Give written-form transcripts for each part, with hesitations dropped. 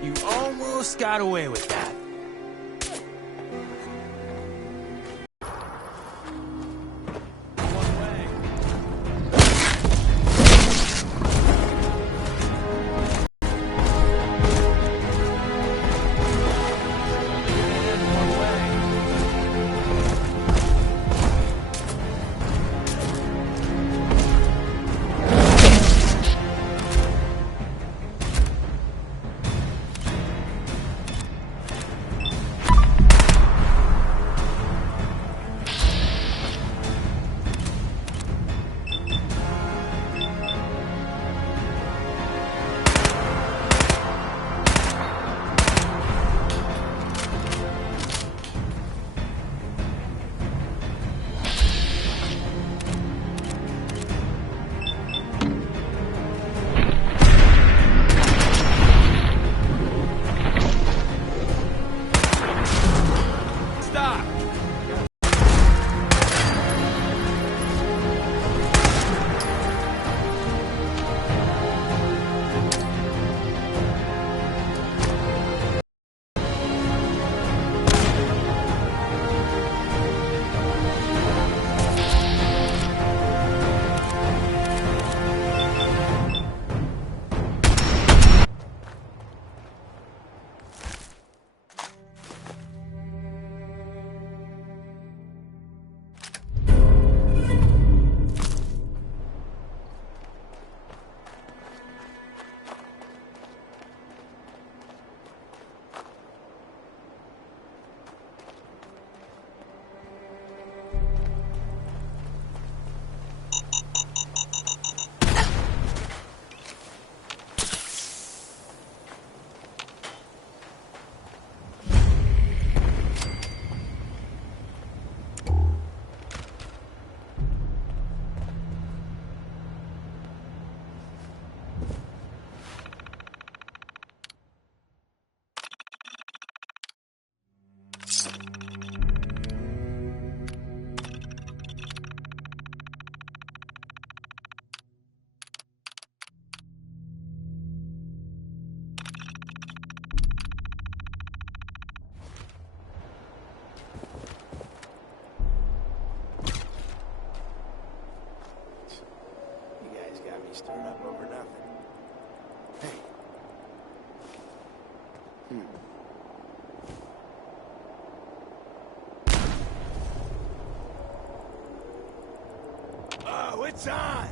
You almost got away with that. Stirring up over nothing. Hey. Oh, it's on!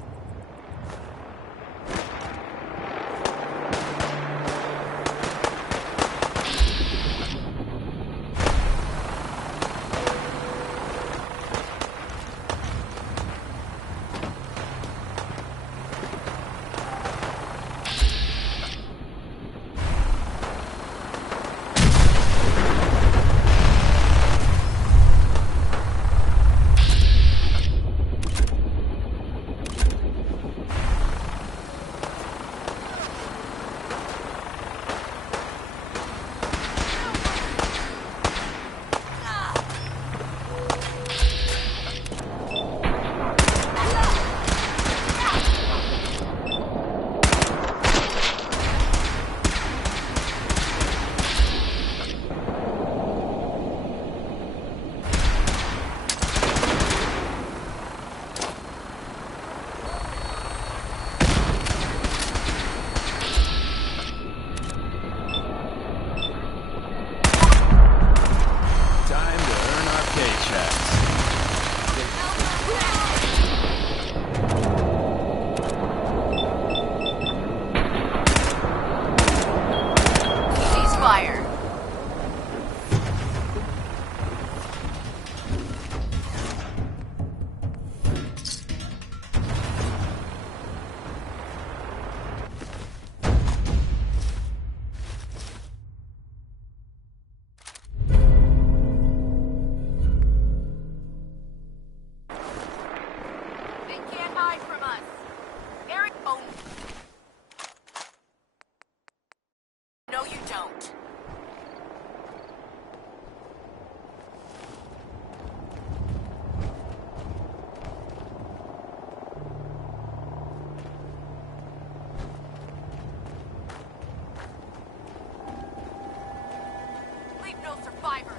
survivors.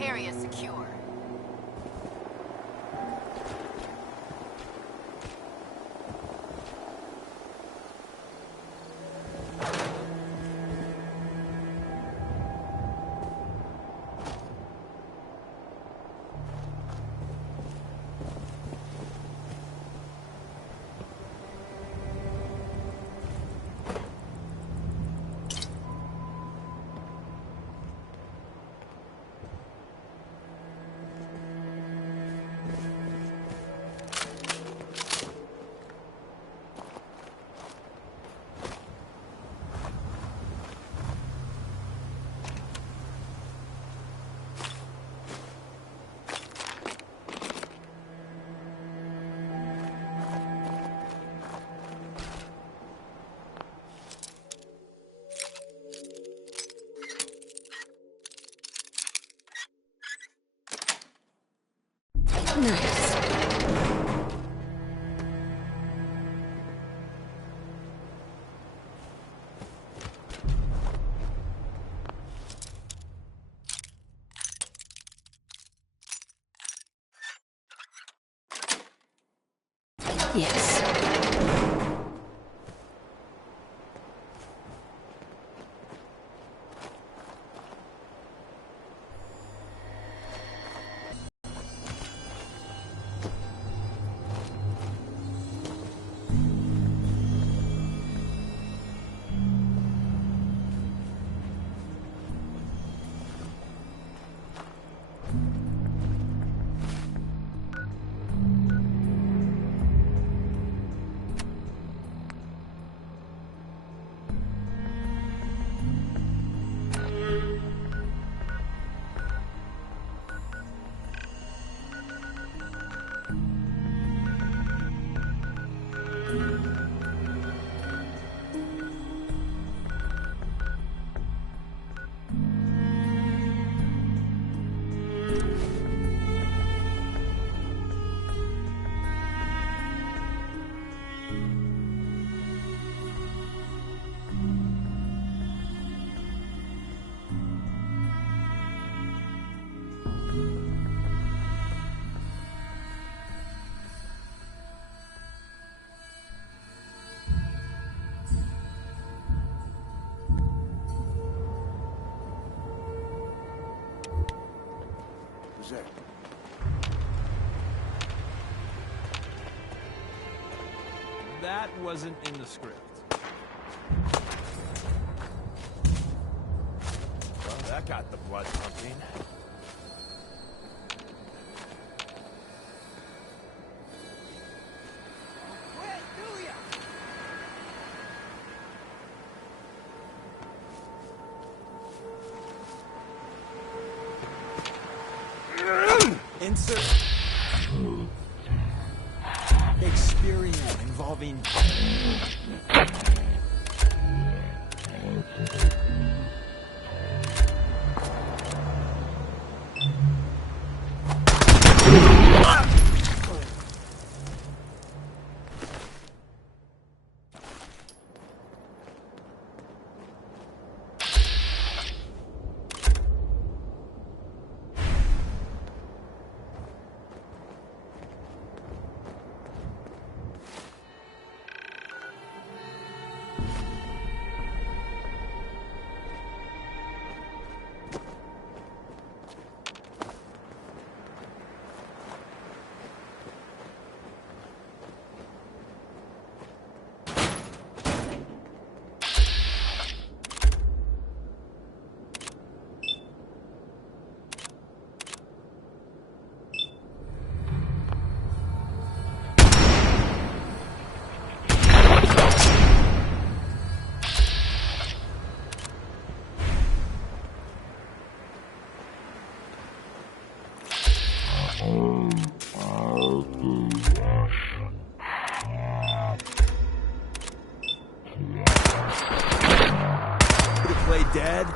Area secure. Nice. Yes. Who's there? That wasn't in the script. Well, that got the blood pumping. Insert experience involving dead?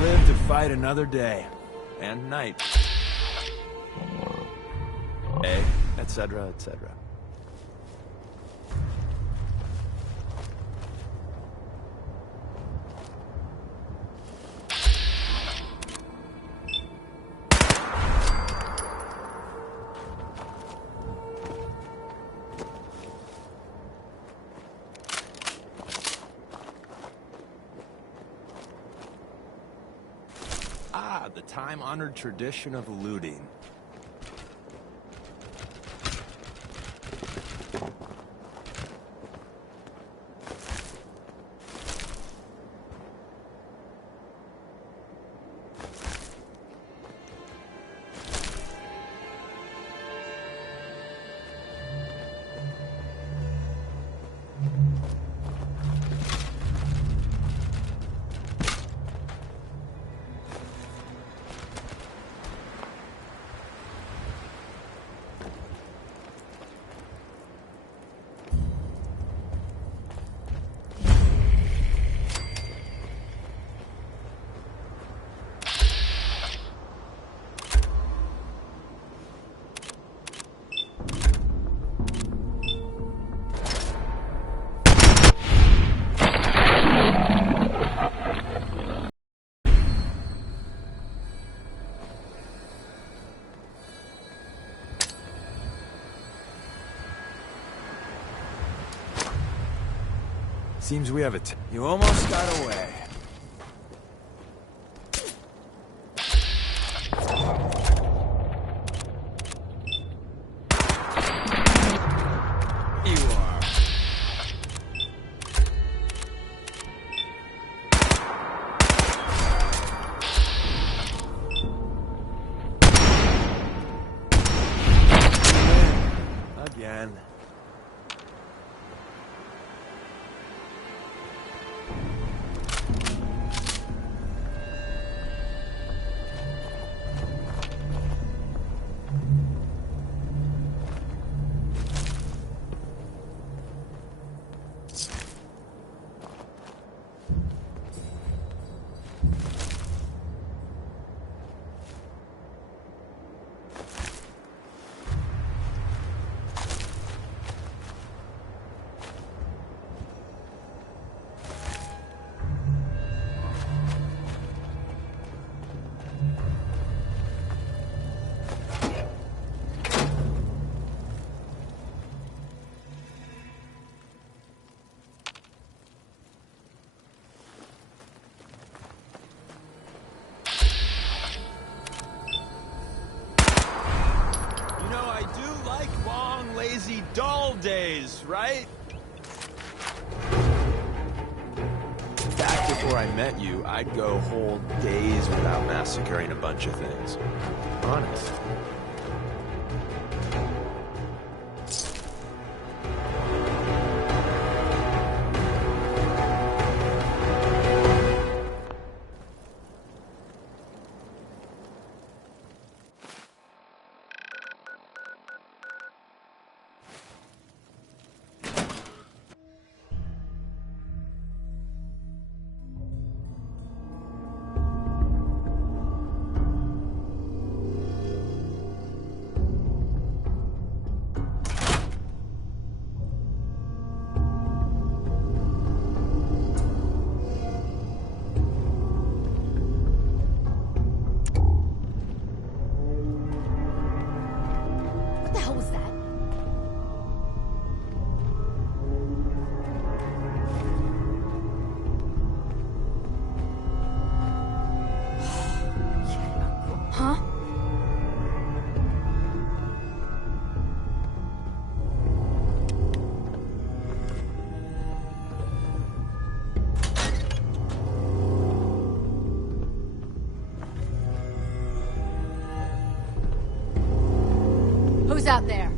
Live to fight another day. And night. Etc., etc. Ah, the time-honored tradition of looting. Seems we have it. You almost got away. You are. Again. Lazy, dull days, right? Back before I met you, I'd go whole days without massacring a bunch of things. Honest. Who's out there?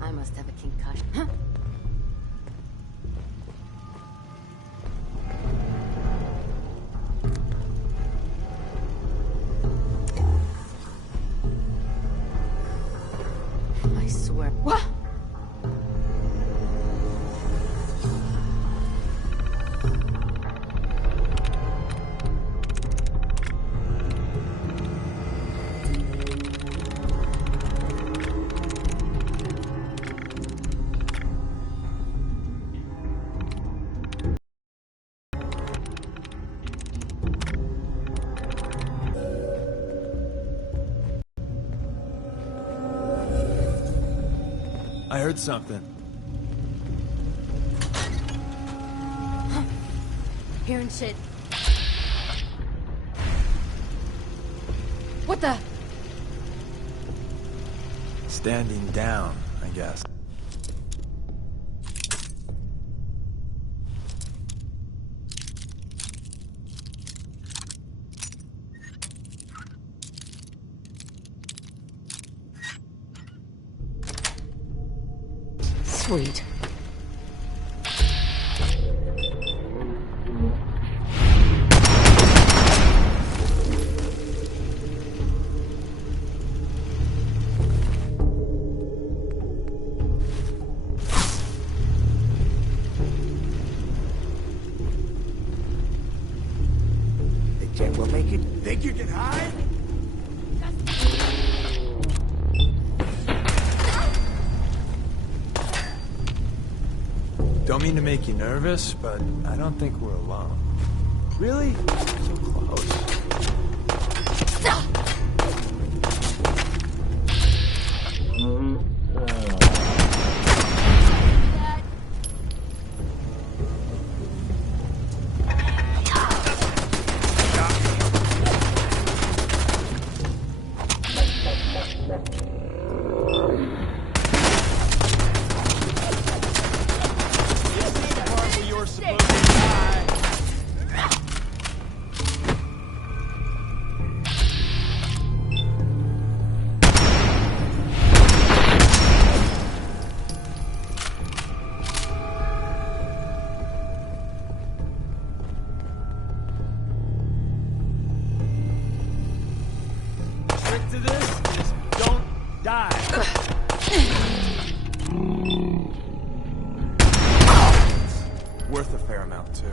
I must have a concussion. Huh? heard something. Hearing shit. What the? Standing down, I guess. Sweet. Think Jack will make it? Think you can hide? Don't mean to make you nervous, but I don't think we're alone. Really? So close. Trick to this is don't die. Worth a fair amount, too.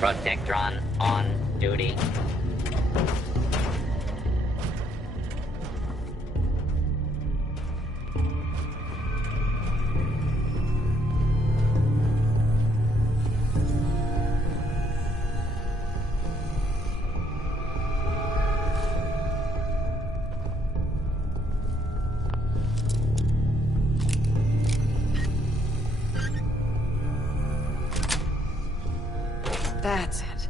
Protectron on duty. That's it.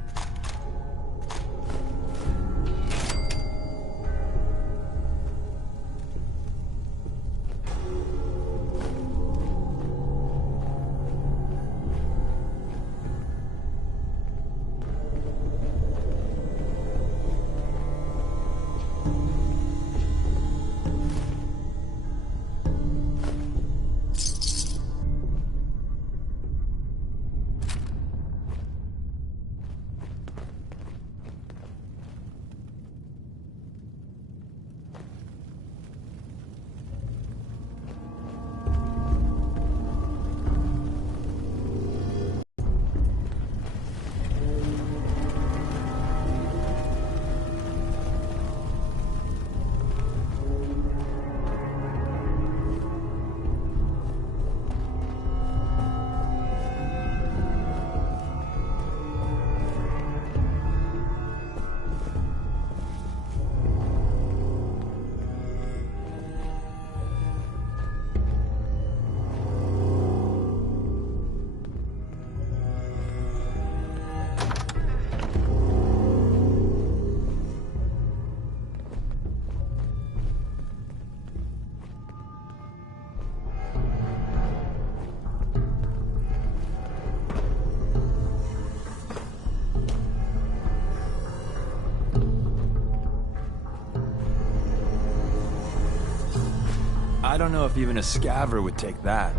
I don't know if even a scaver would take that.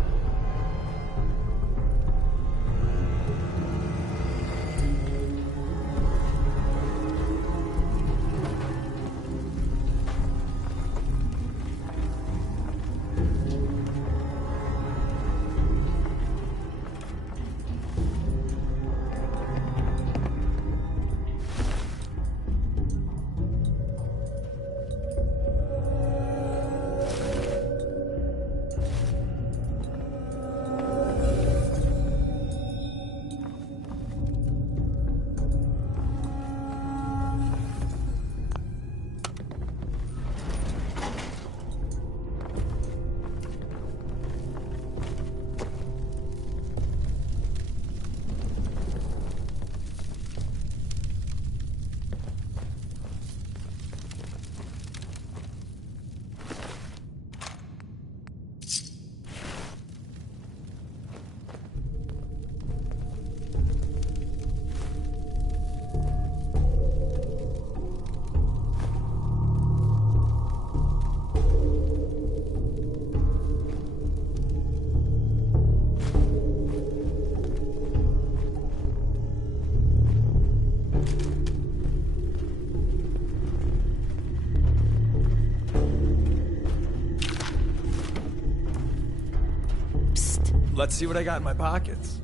Let's see what I got in my pockets.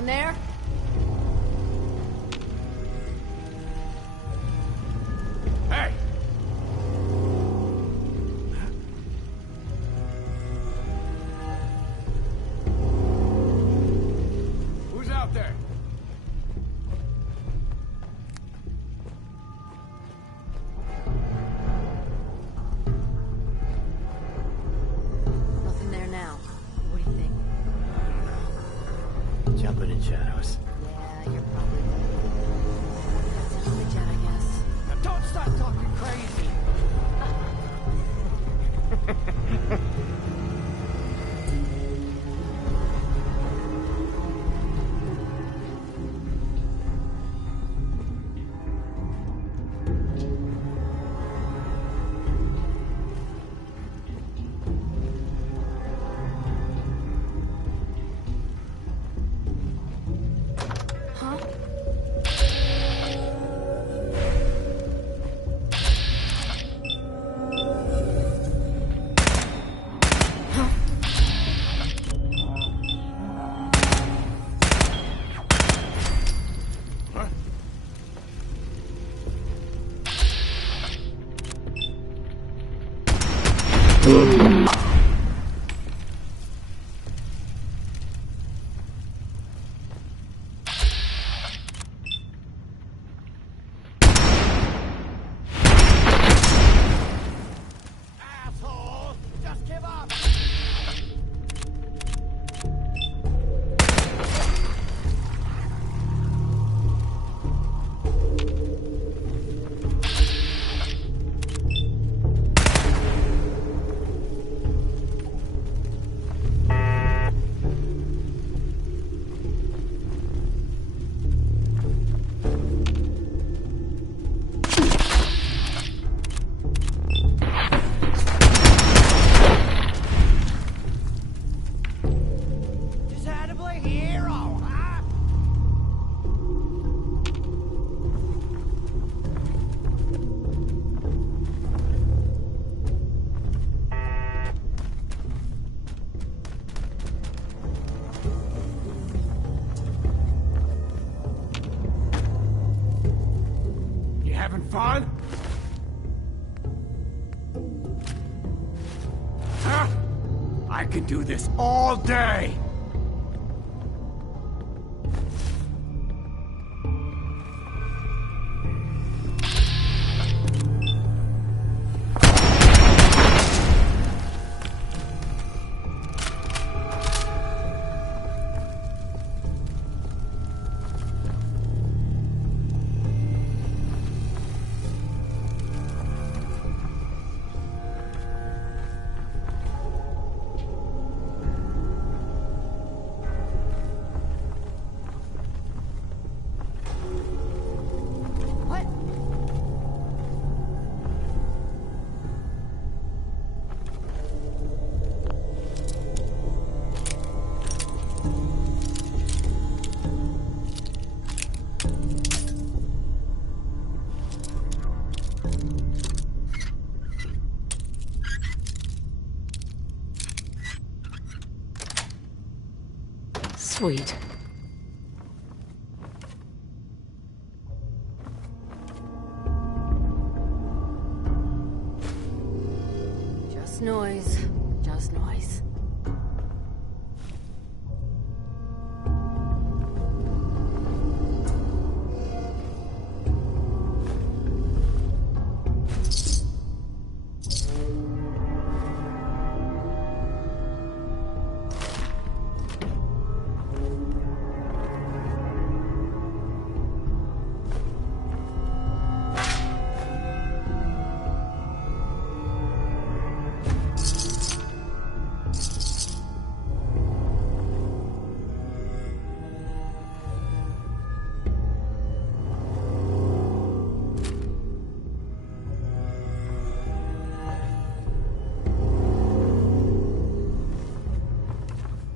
Anyone there? Hey! Who's out there? Nothing there now. What do you think? Jumping in shadows. Yeah, you're probably right. That's another jet, I guess. Now don't start talking crazy! Huh? Asshole! Just give up! Just had to play hero, huh? You having fun? Huh? I can do this all day! What? Sweet. Just noise. Just noise.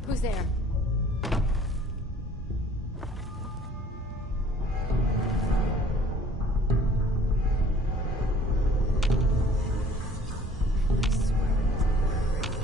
Who's there? I swear it wasn't worth it.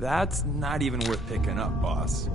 That's not even worth picking up, boss.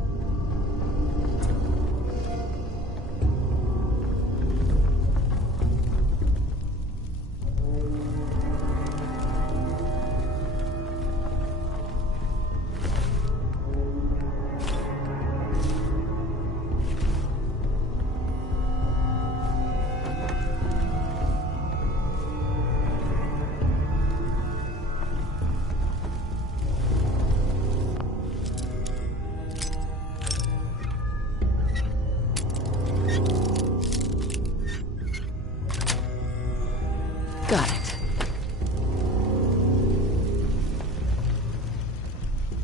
Got it.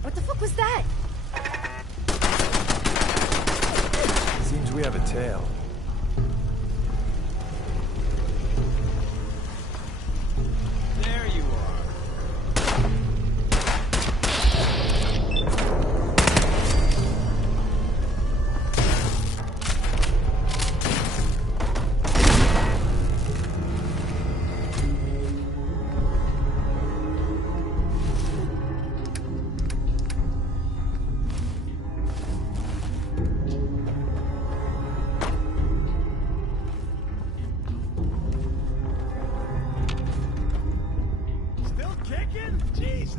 What the fuck was that? Seems we have a tail. There you are. Still kicking? Jesus.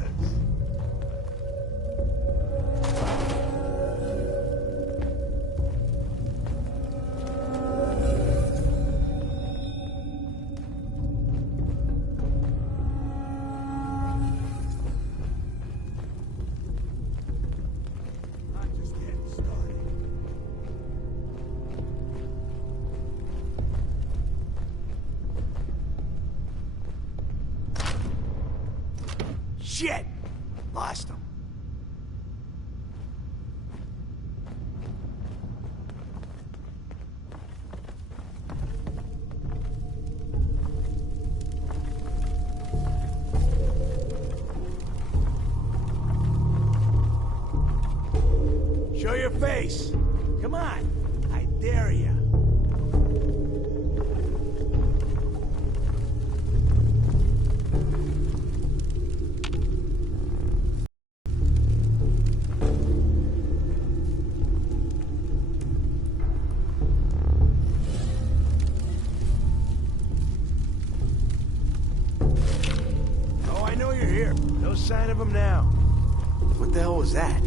I'm just getting started. Shit! Lost him. Show your face. Come on. I dare you. Oh, I know you're here. No sign of him now. What the hell was that?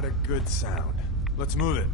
not a good sound. Let's move it.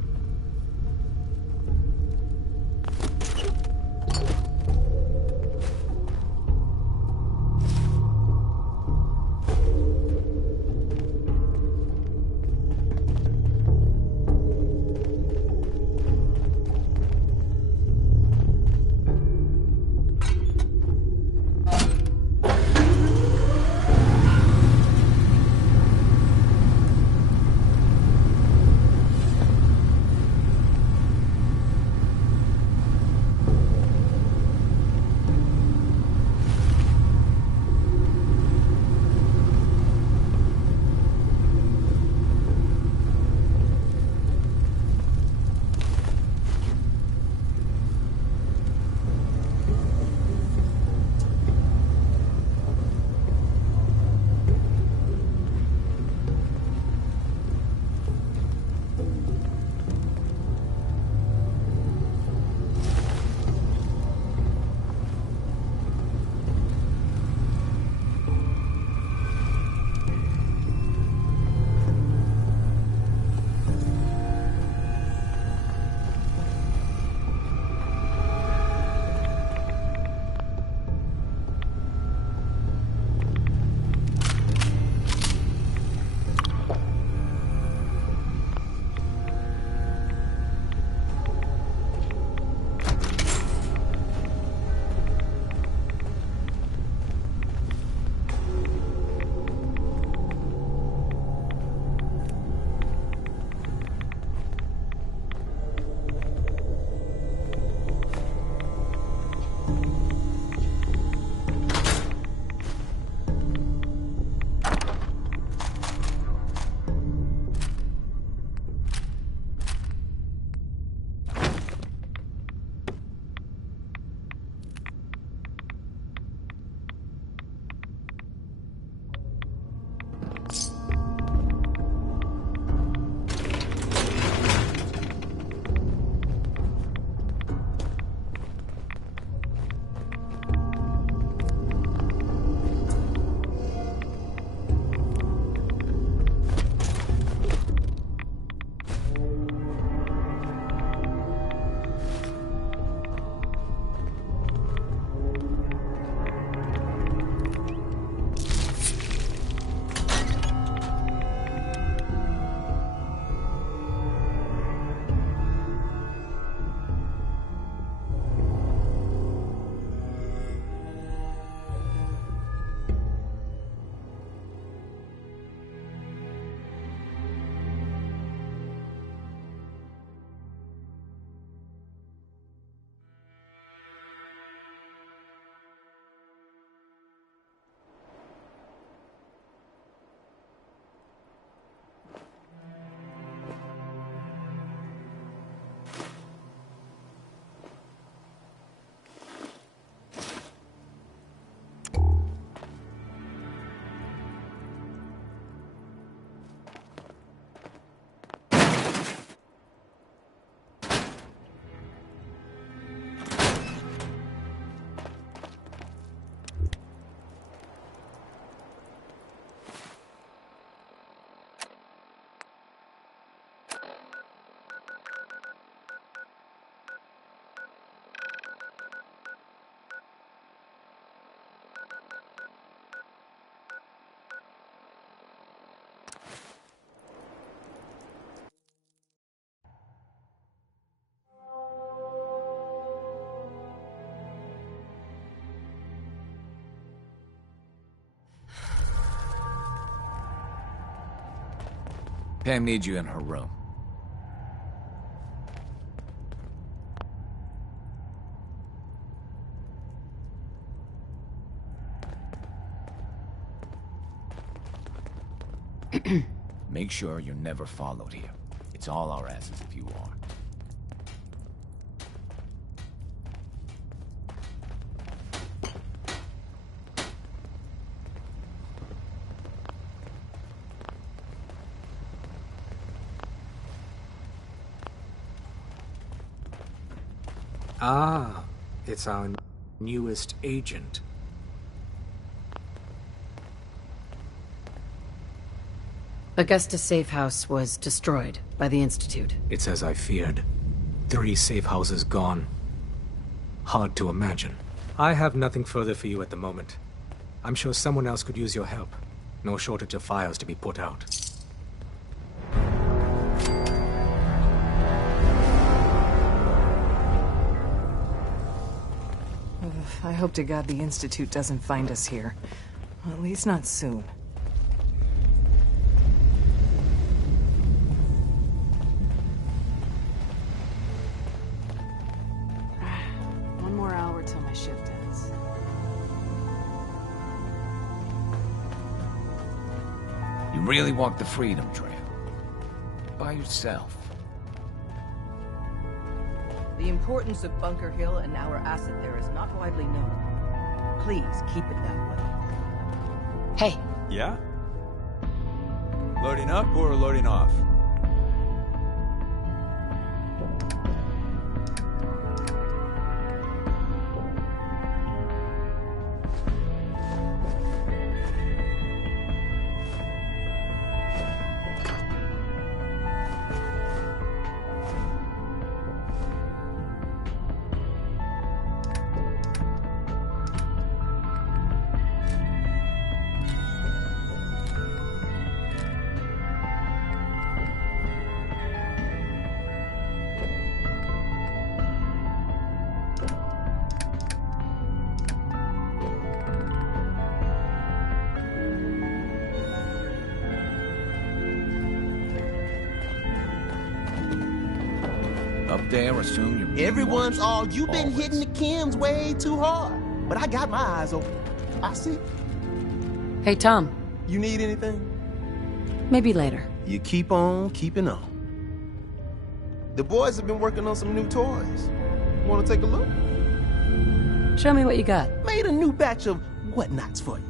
Pam needs you in her room. Make sure you're never followed here. It's all our asses if you are. Ah, it's our newest agent. — ' Augusta's safe house was destroyed by the Institute. It's as I feared. 3 safe houses gone. Hard to imagine. I have nothing further for you at the moment. I'm sure someone else could use your help. No shortage of fires to be put out. I hope to God the Institute doesn't find us here. Well, at least not soon. One more hour till my shift ends. You really walked the Freedom Trail? By yourself? The importance of Bunker Hill and our asset there is not widely known. Please keep it that way. Hey, Yeah? Loading up or loading off? Up there, assume you're... Everyone's all, you've been hitting the chems way too hard. But I got my eyes open. I see. hey Tom, You need anything? maybe later. You keep on keeping on. The boys have been working on some new toys. Want to take a look? Show me what you got. Made a new batch of whatnots for you.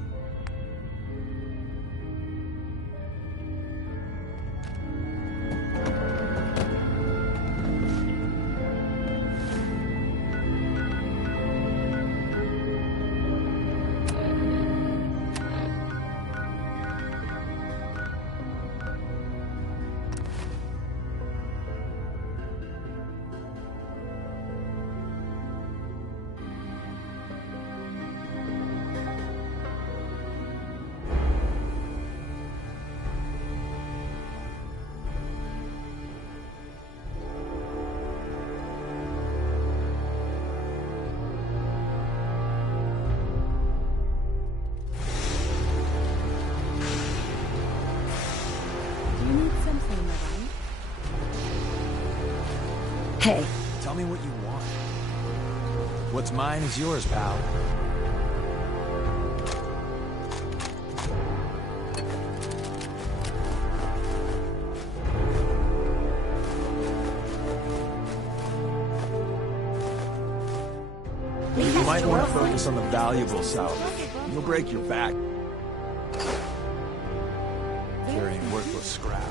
Do you need something, Lorraine? Hey, Tell me what you want. What's mine is yours, pal. You might want to focus on the valuable stuff. You'll break your back carrying worthless scrap.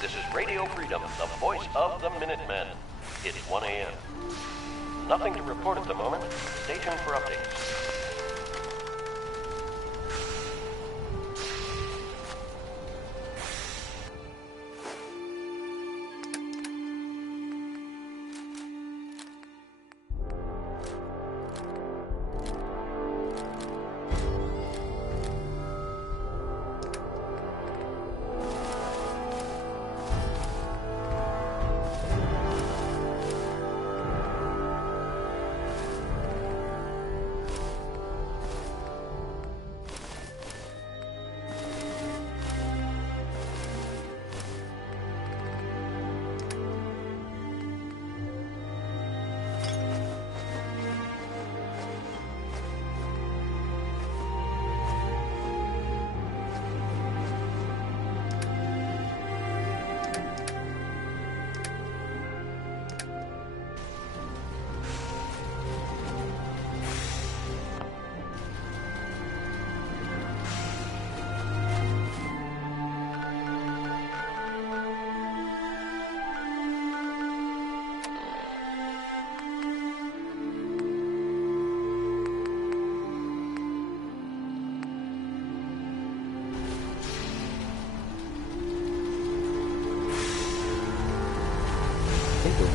This is Radio Freedom, the voice of the Minutemen. It's 1 a.m. Nothing to report at the moment. Stay tuned for updates.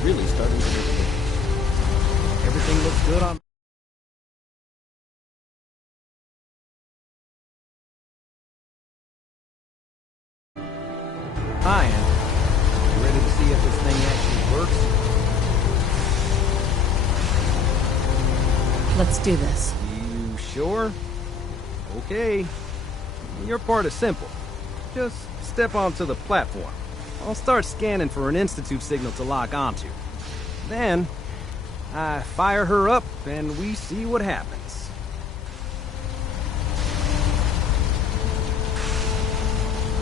really starting to look good. Everything looks good on... Hi, Ann. You ready to see if this thing actually works? Let's do this. You sure? Okay. Your part is simple. Just step onto the platform. I'll start scanning for an Institute signal to lock onto. Then, I fire her up and we see what happens.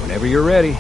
Whenever you're ready.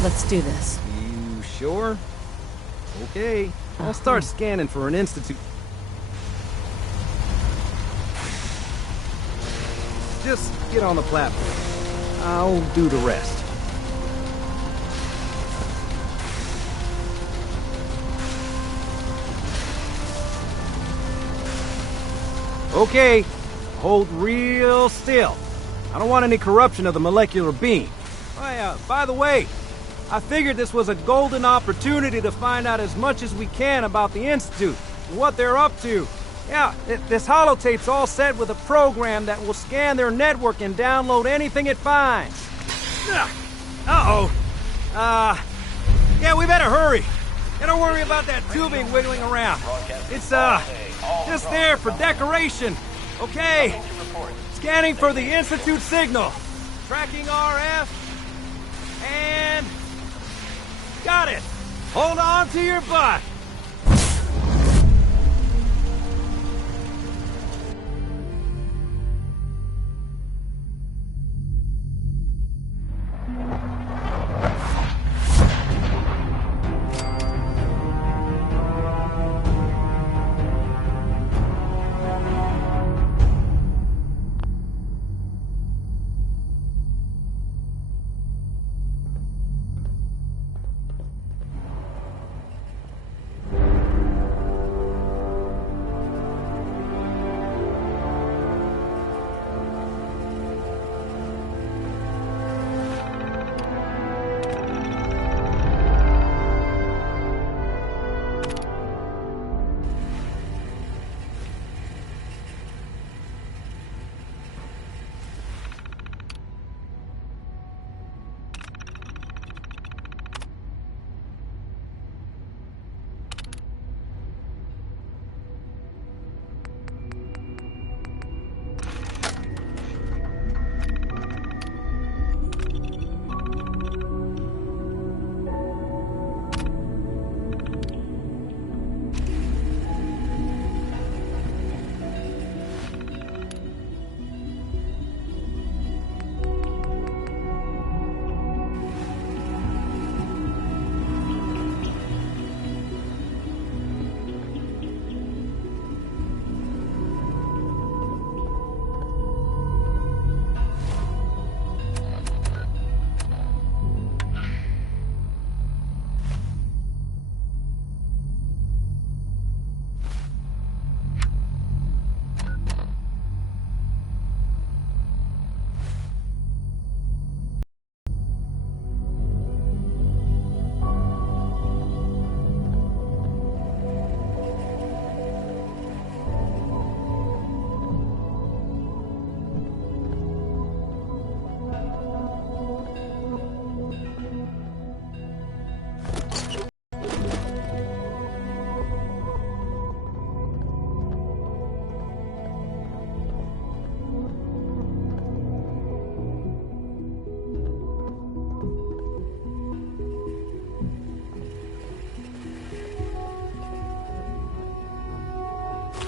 Let's do this. You sure? Okay. I'll start scanning for an Institute. Just get on the platform. I'll do the rest. Okay. Hold real still. I don't want any corruption of the molecular beam. Oh, by the way, I figured this was a golden opportunity to find out as much as we can about the Institute and what they're up to. Yeah, this holotape's all set with a program that will scan their network and download anything it finds. Uh-oh. Yeah, we better hurry. And don't worry about that tubing wiggling around. It's, just there for decoration. Okay. Scanning for the Institute signal. Tracking RF. And... got it! Hold on to your butt!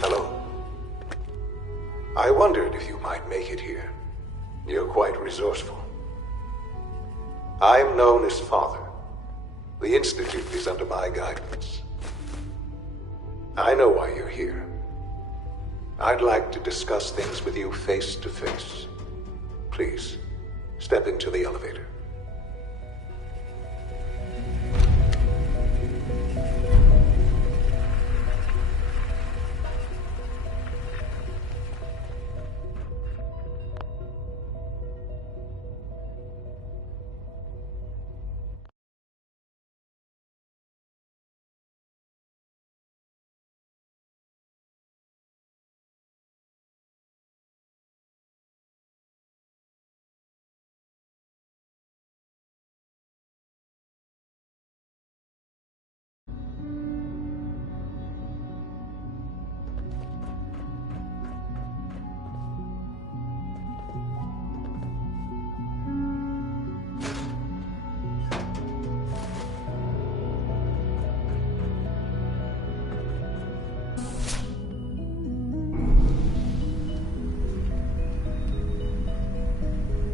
Hello. I wondered if you might make it here. You're quite resourceful. I'm known as Father. The Institute is under my guidance. I know why you're here. I'd like to discuss things with you face to face. Please, step into the elevator.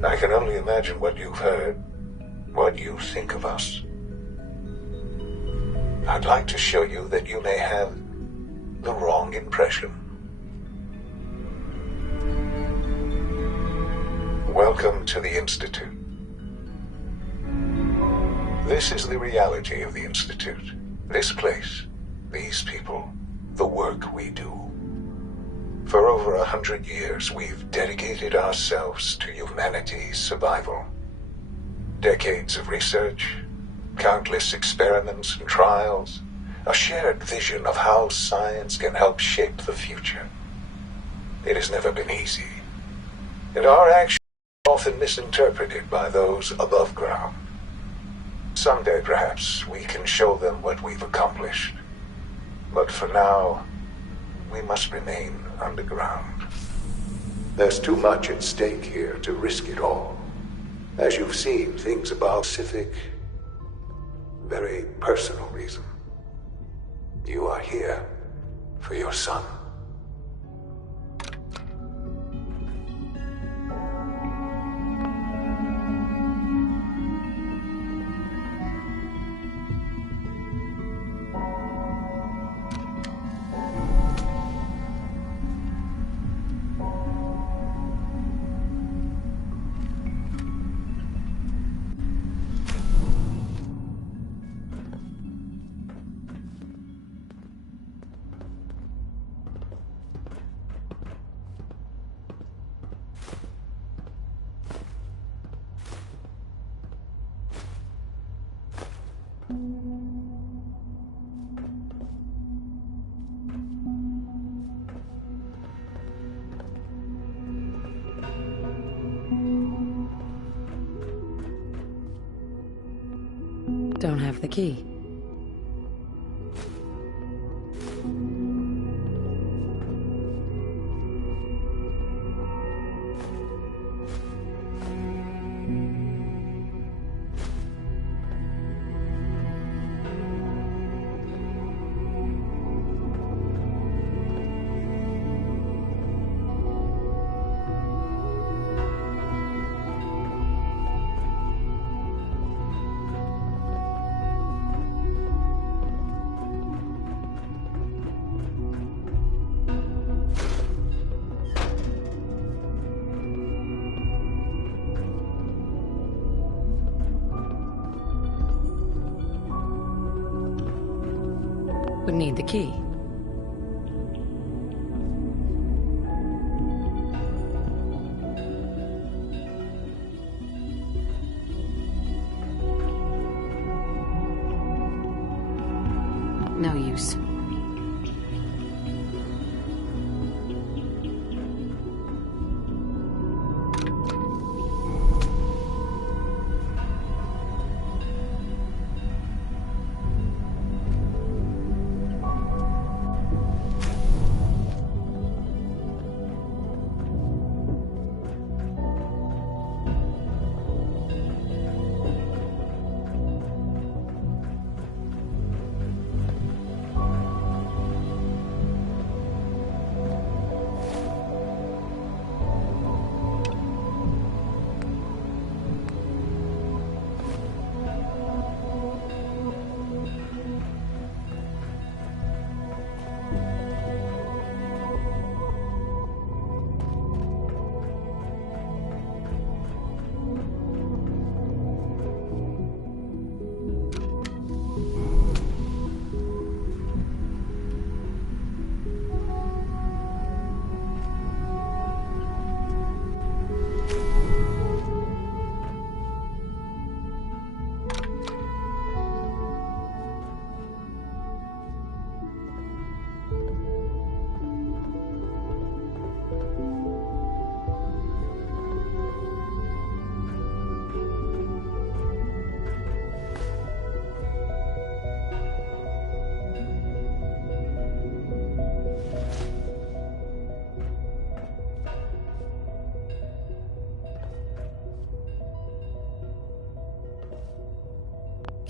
I can only imagine what you've heard, what you think of us. I'd like to show you that you may have the wrong impression. Welcome to the Institute. This is the reality of the Institute. This place, these people, the work we do. For over 100 years, we've dedicated ourselves to humanity's survival. Decades of research, countless experiments and trials, a shared vision of how science can help shape the future. It has never been easy, and our actions are often misinterpreted by those above ground. Someday, perhaps, we can show them what we've accomplished. But for now, we must remain underground. There's too much at stake here to risk it all. As you've seen, things about specific, very personal reason. You are here for your son. Don't have the key. Would need the key. No use.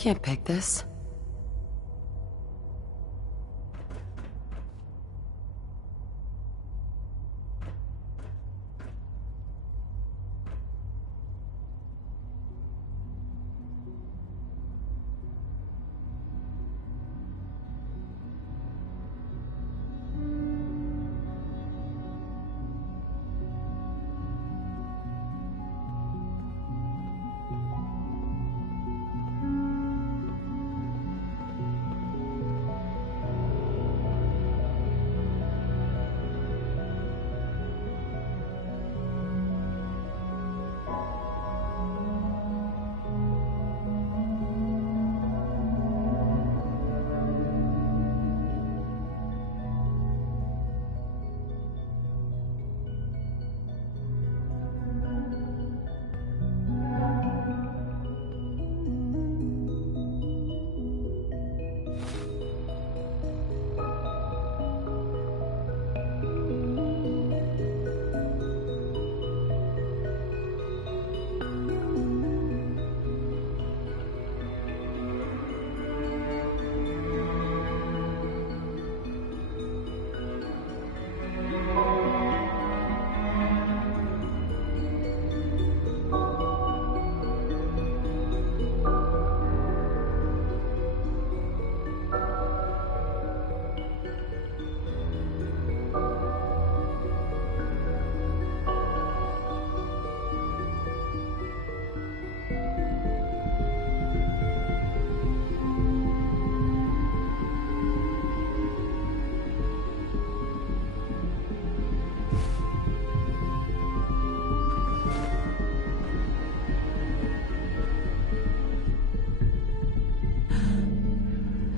can't pick this.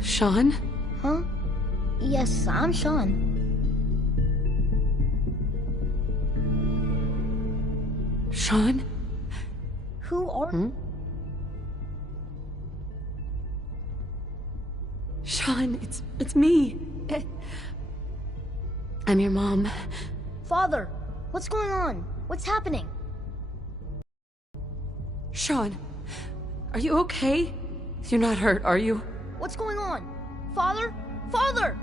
Sean? Huh? Yes, I'm Sean. Sean? Who are... Sean, it's me. I'm your mom. Father, what's going on? What's happening? Sean, are you okay? You're not hurt, are you? What's going on? Father? Father!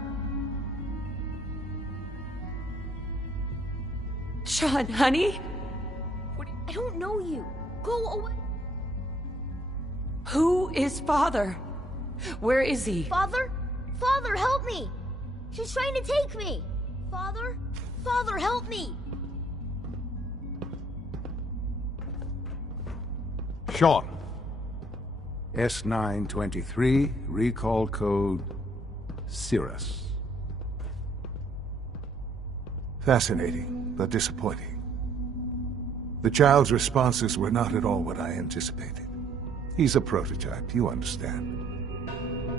Sean, honey? I don't know you. Go away. Who is Father? Where is he? Father? Father, help me! She's trying to take me! Father? Father, help me! Sean. S923, recall code Cirrus. Fascinating, but disappointing. The child's responses were not at all what I anticipated. He's a prototype, you understand.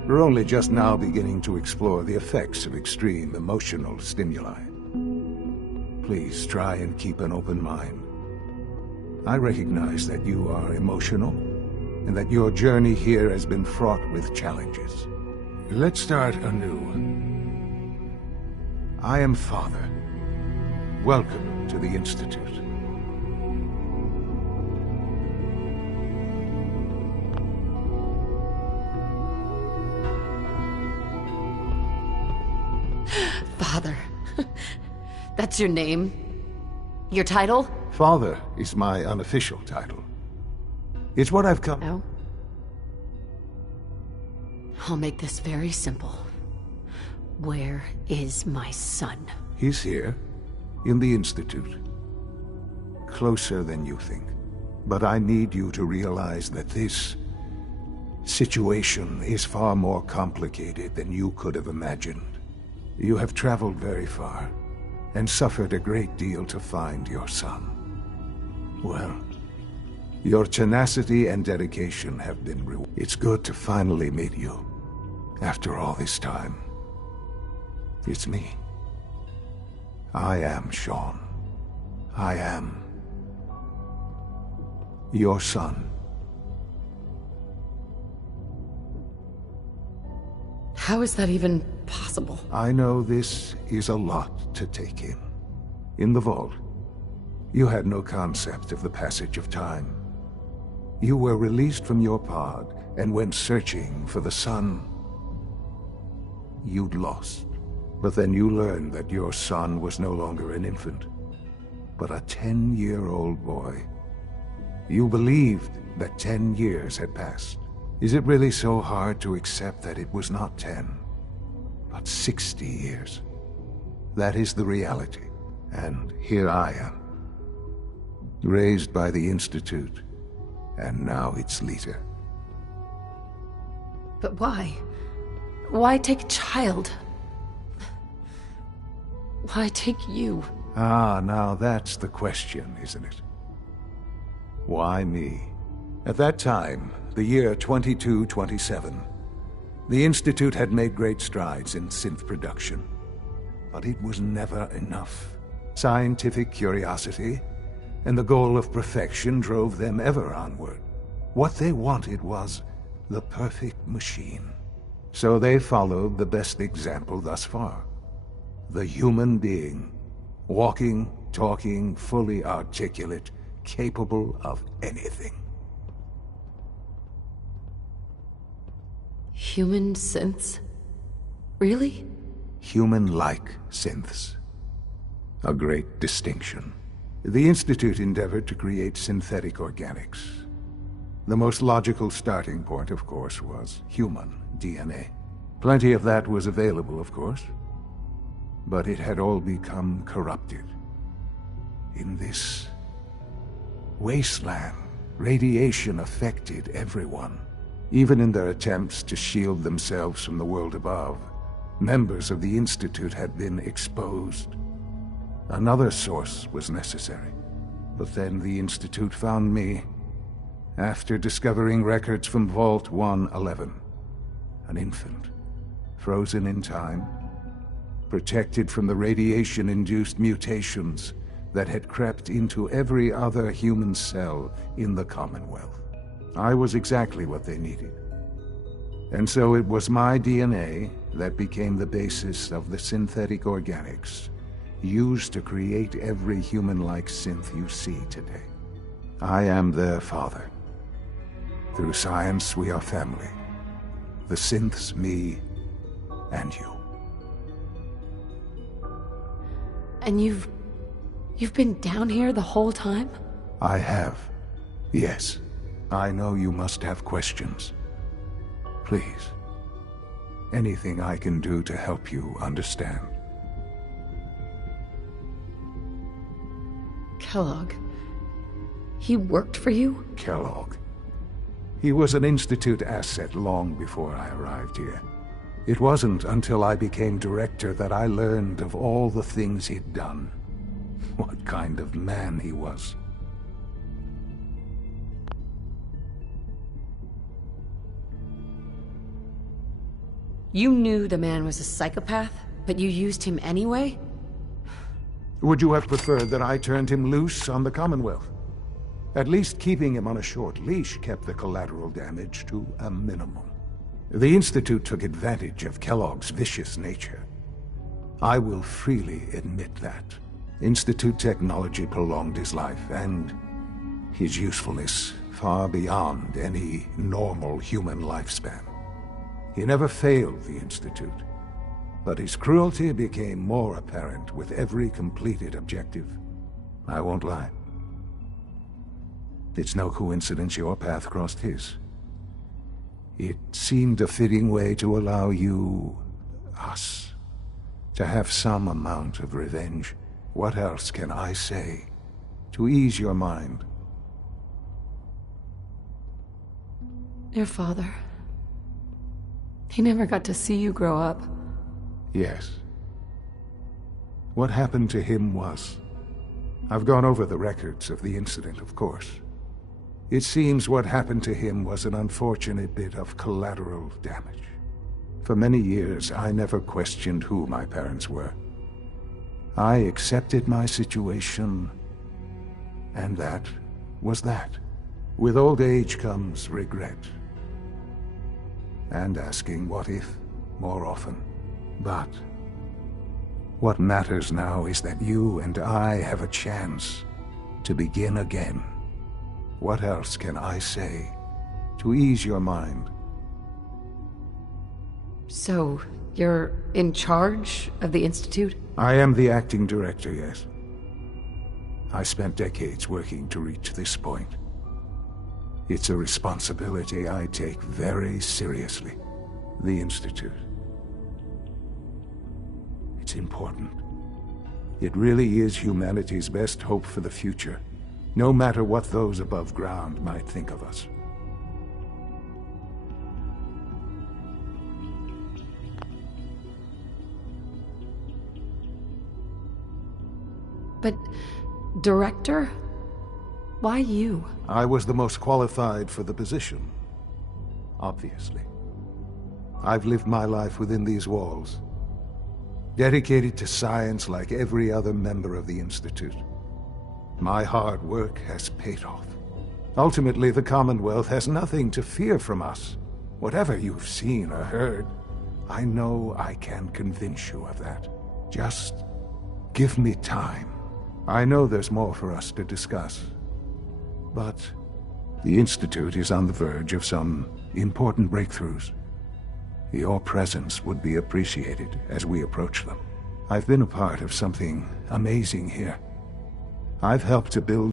We're only just now beginning to explore the effects of extreme emotional stimuli. Please try and keep an open mind. I recognize that you are emotional, and that your journey here has been fraught with challenges. Let's start anew. I am Father. Welcome to the Institute. Father. That's your name? Your title? Father is my unofficial title. It's what I've come... No? I'll make this very simple. Where is my son? He's here, in the Institute. Closer than you think. But I need you to realize that this situation is far more complicated than you could have imagined. You have traveled very far, and suffered a great deal to find your son. Well, your tenacity and dedication have been rewarded. It's good to finally meet you, after all this time. It's me. I am Sean. I am your son. How is that even possible? I know this is a lot to take in. In the vault, you had no concept of the passage of time. You were released from your pod and went searching for the son you'd lost. But then you learned that your son was no longer an infant, but a 10-year-old boy. You believed that 10 years had passed. Is it really so hard to accept that it was not 10, but 60 years? That is the reality, and here I am, raised by the Institute, and now its leader. But why? Why take a child? Why take you? Ah, now that's the question, isn't it? Why me? At that time, the year 2227, the Institute had made great strides in synth production. But it was never enough. Scientific curiosity and the goal of perfection drove them ever onward. What they wanted was the perfect machine. So they followed the best example thus far. The human being. Walking, talking, fully articulate, capable of anything. Human synths? Really? Human-like synths. A great distinction. The Institute endeavored to create synthetic organics. The most logical starting point, of course, was human DNA. Plenty of that was available, of course. But it had all become corrupted. In this wasteland, radiation affected everyone. Even in their attempts to shield themselves from the world above, members of the Institute had been exposed. Another source was necessary. But then the Institute found me, after discovering records from Vault 111. An infant, frozen in time, protected from the radiation-induced mutations that had crept into every other human cell in the Commonwealth. I was exactly what they needed. And so it was my DNA that became the basis of the synthetic organics used to create every human-like synth you see today. I am their father. Through science, we are family. The synths, me, and you. And you've been down here the whole time? I have. Yes. I know you must have questions. Please. Anything I can do to help you understand. Kellogg. He worked for you? Kellogg. He was an Institute asset long before I arrived here. It wasn't until I became director that I learned of all the things he'd done. What kind of man he was. You knew the man was a psychopath, but you used him anyway? Would you have preferred that I turned him loose on the Commonwealth? At least keeping him on a short leash kept the collateral damage to a minimum. The Institute took advantage of Kellogg's vicious nature. I will freely admit that. Institute technology prolonged his life, and his usefulness far beyond any normal human lifespan. He never failed the Institute, but his cruelty became more apparent with every completed objective. I won't lie. It's no coincidence your path crossed his. It seemed a fitting way to allow you, us, to have some amount of revenge. What else can I say to ease your mind? Your father. He never got to see you grow up. Yes. What happened to him was... I've gone over the records of the incident, of course. It seems what happened to him was an unfortunate bit of collateral damage. For many years, I never questioned who my parents were. I accepted my situation, and that was that. With old age comes regret. And asking what if more often. But what matters now is that you and I have a chance to begin again. What else can I say to ease your mind. So, you're in charge of the Institute? I am the acting director, yes. I spent decades working to reach this point. It's a responsibility I take very seriously. The Institute. It's important. It really is humanity's best hope for the future, no matter what those above ground might think of us. But, Director? Why you? I was the most qualified for the position, obviously. I've lived my life within these walls, dedicated to science like every other member of the Institute. My hard work has paid off. Ultimately, the Commonwealth has nothing to fear from us. Whatever you've seen or heard, I know I can convince you of that. Just give me time. I know there's more for us to discuss. But the Institute is on the verge of some important breakthroughs. Your presence would be appreciated as we approach them. I've been a part of something amazing here. I've helped to build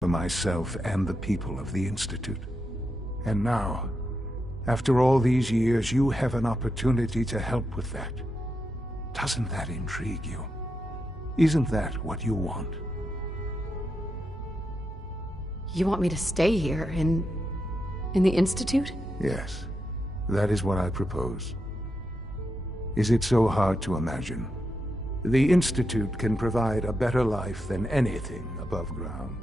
for myself and the people of the Institute. And now, after all these years, you have an opportunity to help with that. Doesn't that intrigue you? Isn't that what you want? You want me to stay here, in the Institute? Yes, that is what I propose. Is it so hard to imagine? The Institute can provide a better life than anything above ground.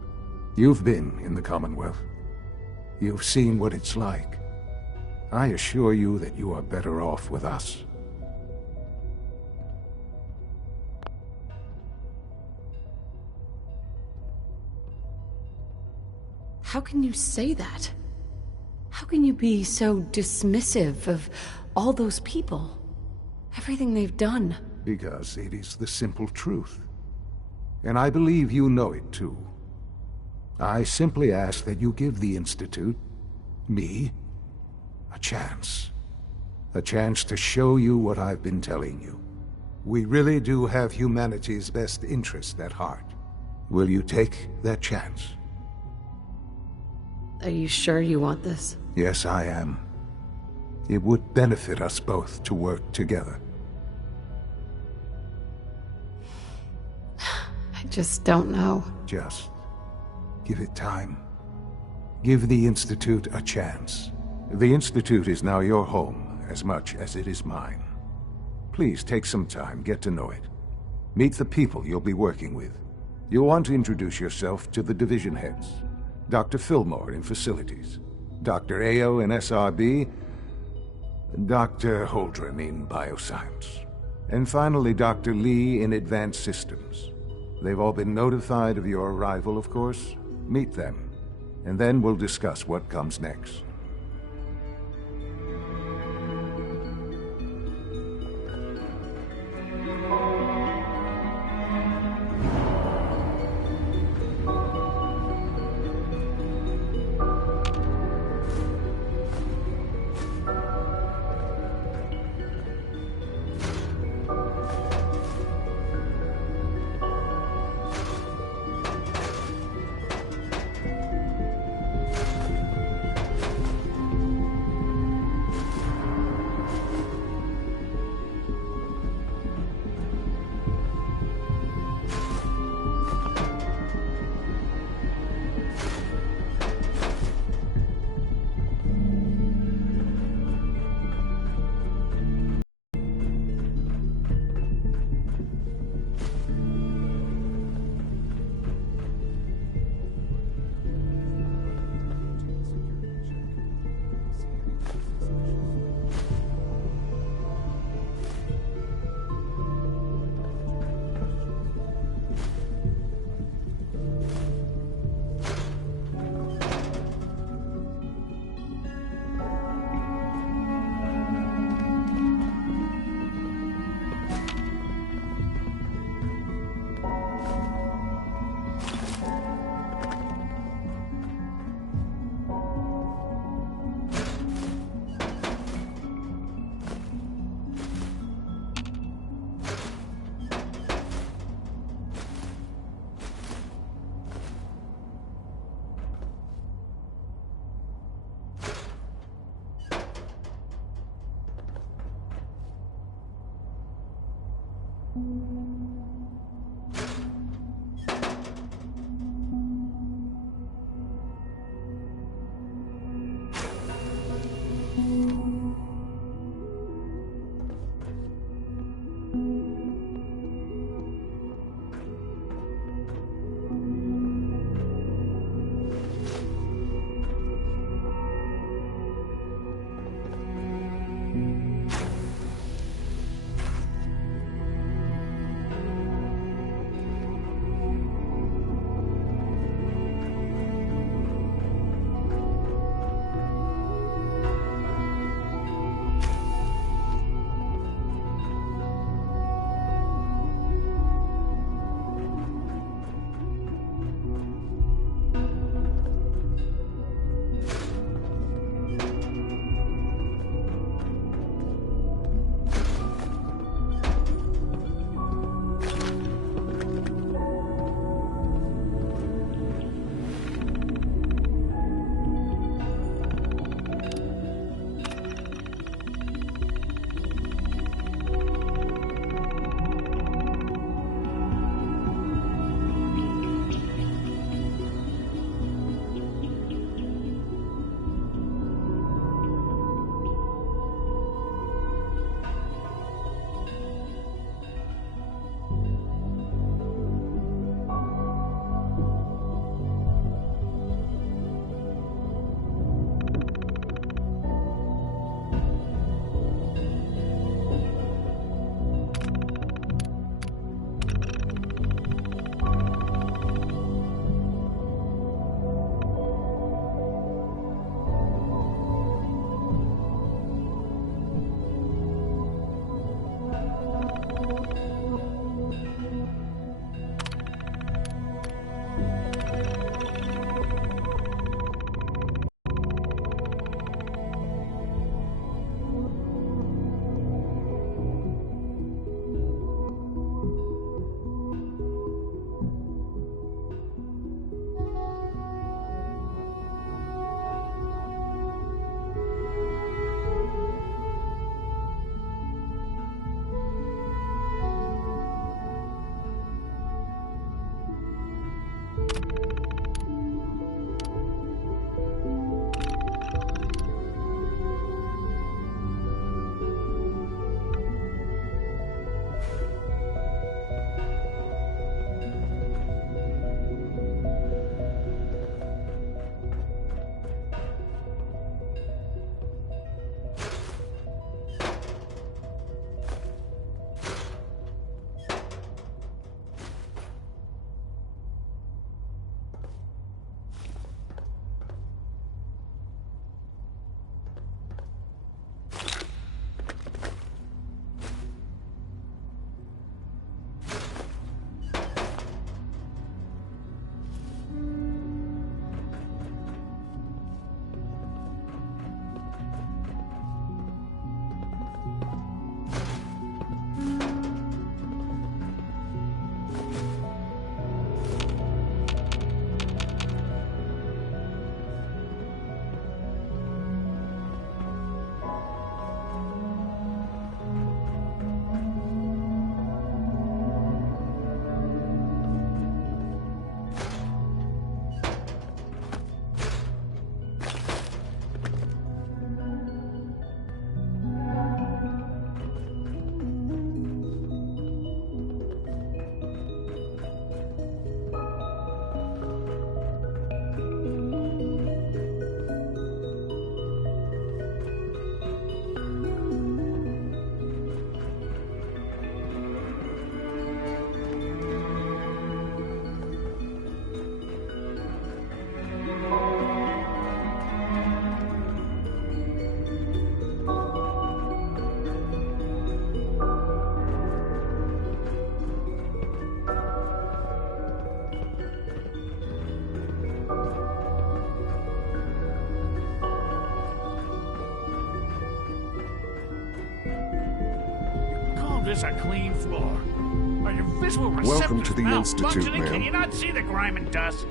You've been in the Commonwealth. You've seen what it's like. I assure you that you are better off with us. How can you say that? How can you be so dismissive of all those people? Everything they've done? Because it is the simple truth. And I believe you know it too. I simply ask that you give the Institute, me, a chance. A chance to show you what I've been telling you. We really do have humanity's best interest at heart. Will you take that chance? Are you sure you want this? Yes, I am. It would benefit us both to work together. I just don't know. Just give it time. Give the Institute a chance. The Institute is now your home as much as it is mine. Please take some time, get to know it. Meet the people you'll be working with. You'll want to introduce yourself to the division heads. Dr. Fillmore in Facilities, Dr. Ayo in SRB, Dr. Holdren in Bioscience, and finally Dr. Lee in Advanced Systems. They've all been notified of your arrival, of course. Meet them, and then we'll discuss what comes next. this a clean floor? Are your visual Welcome to receptors the Institute, malfunctioning? Can ma'am. you not see the grime and dust?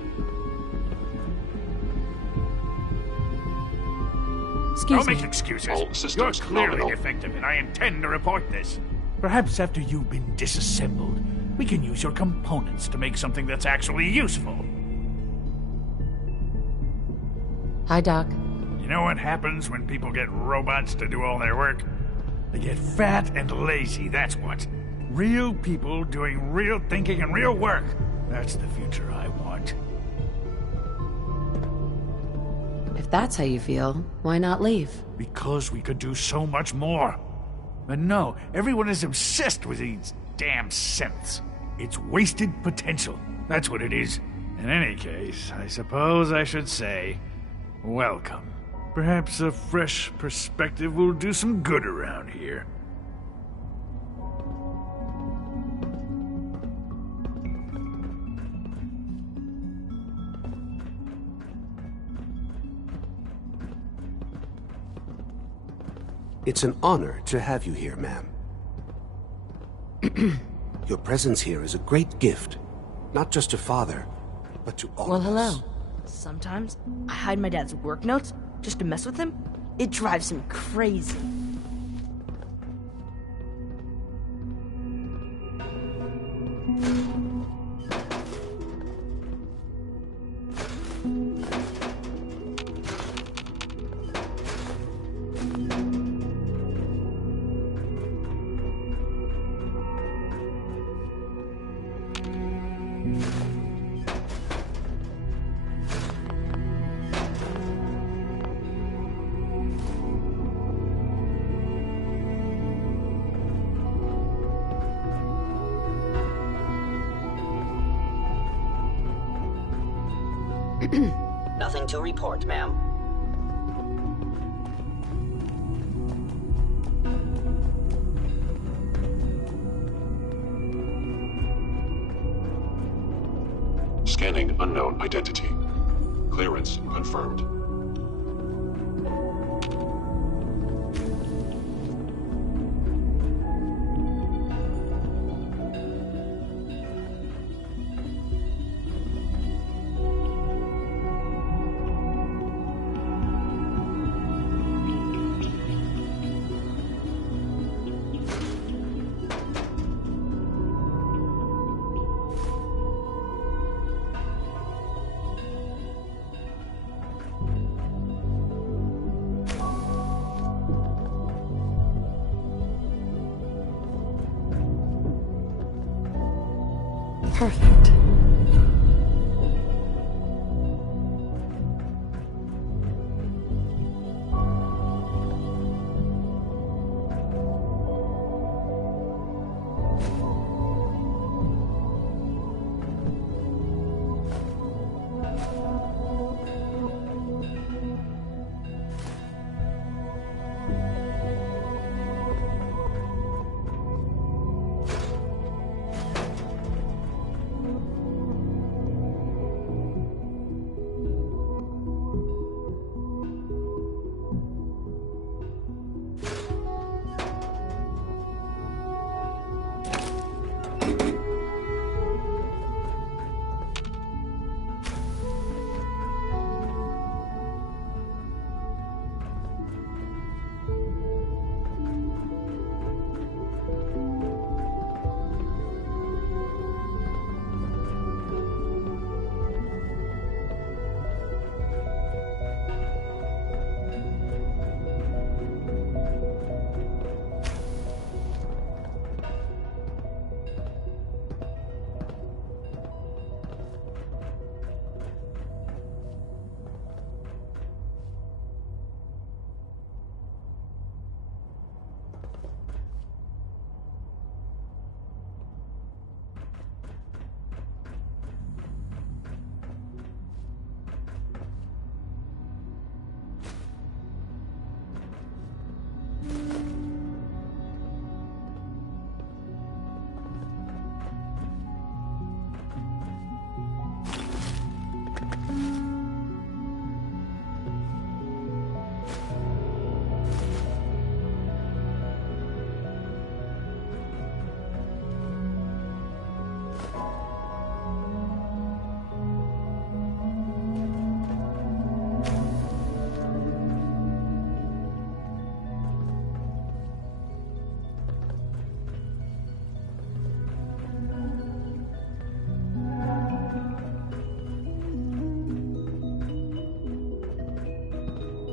Excuse Don't make me. excuses. All You're systems clearly nominal. defective, and I intend to report this. Perhaps after you've been disassembled, we can use your components to make something that's actually useful. Hi, Doc. You know what happens when people get robots to do all their work? They get fat and lazy, that's what. Real people doing real thinking and real work. That's the future I want. If that's how you feel, why not leave? Because we could do so much more. But no, everyone is obsessed with these damn synths. It's wasted potential. That's what it is. In any case, I suppose I should say, welcome. Perhaps a fresh perspective will do some good around here. It's an honor to have you here, ma'am. Your presence here is a great gift, not just to Father, but to all Well, of us. hello. Sometimes I hide my dad's work notes just to mess with him. It drives him crazy. Nothing to report, ma'am. Scanning unknown identity. Clearance confirmed. Perfect.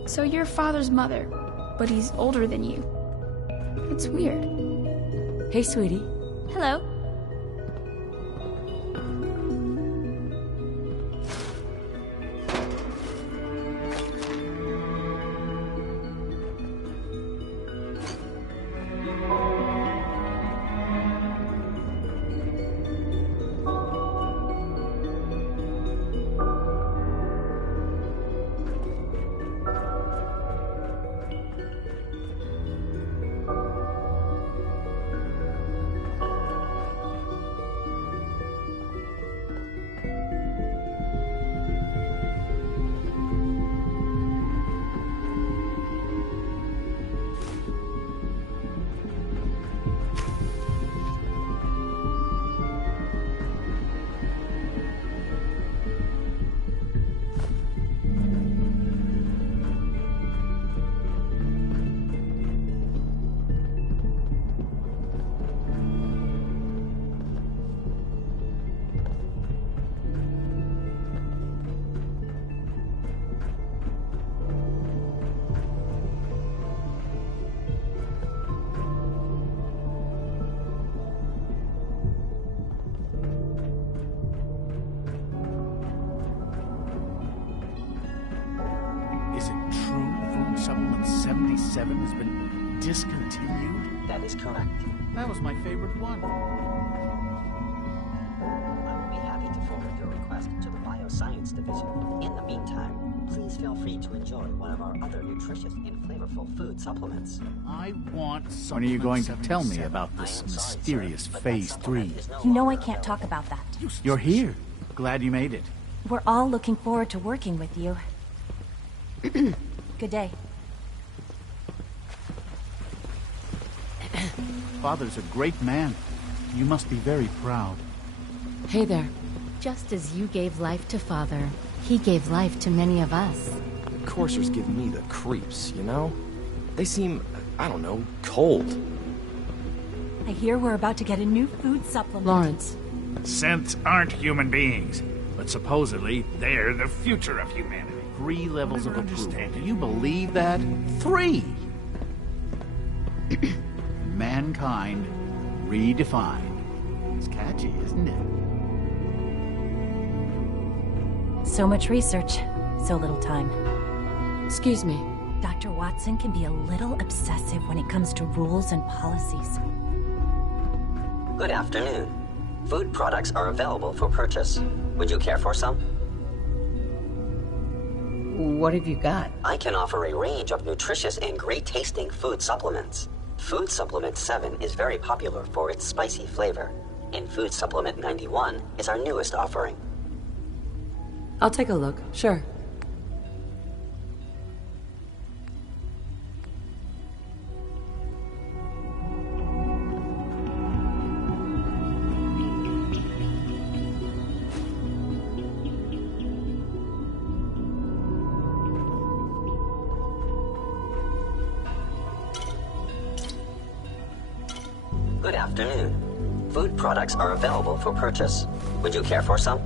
So you're father's mother, but he's older than you. It's weird. Hey, sweetie. Hello. Is it true Food Supplement 77 has been discontinued? That is correct. That was my favorite one. I will be happy to forward your request to the Bioscience Division. In the meantime, please feel free to enjoy one of our other nutritious and flavorful food supplements. I want When are you going to tell me about this mysterious Phase 3? You know I can't talk about that. You're here. Glad you made it. We're all looking forward to working with you. Good day. Father's a great man. You must be very proud. Hey there. Just as you gave life to Father, he gave life to many of us. The coursers give me the creeps, you know? They seem, I don't know, cold. I hear we're about to get a new food supplement. Lawrence. Synths aren't human beings, but supposedly they're the future of humanity. 3 levels of approval. Do you believe that? 3! Mankind redefined. It's catchy, isn't it? So much research, so little time. Excuse me. Dr. Watson can be a little obsessive when it comes to rules and policies. Good afternoon. Food products are available for purchase. Would you care for some? What have you got? I can offer a range of nutritious and great-tasting food supplements. Food Supplement 7 is very popular for its spicy flavor, and Food Supplement 91 is our newest offering. I'll take a look, sure. Good afternoon. Food products are available for purchase. Would you care for some?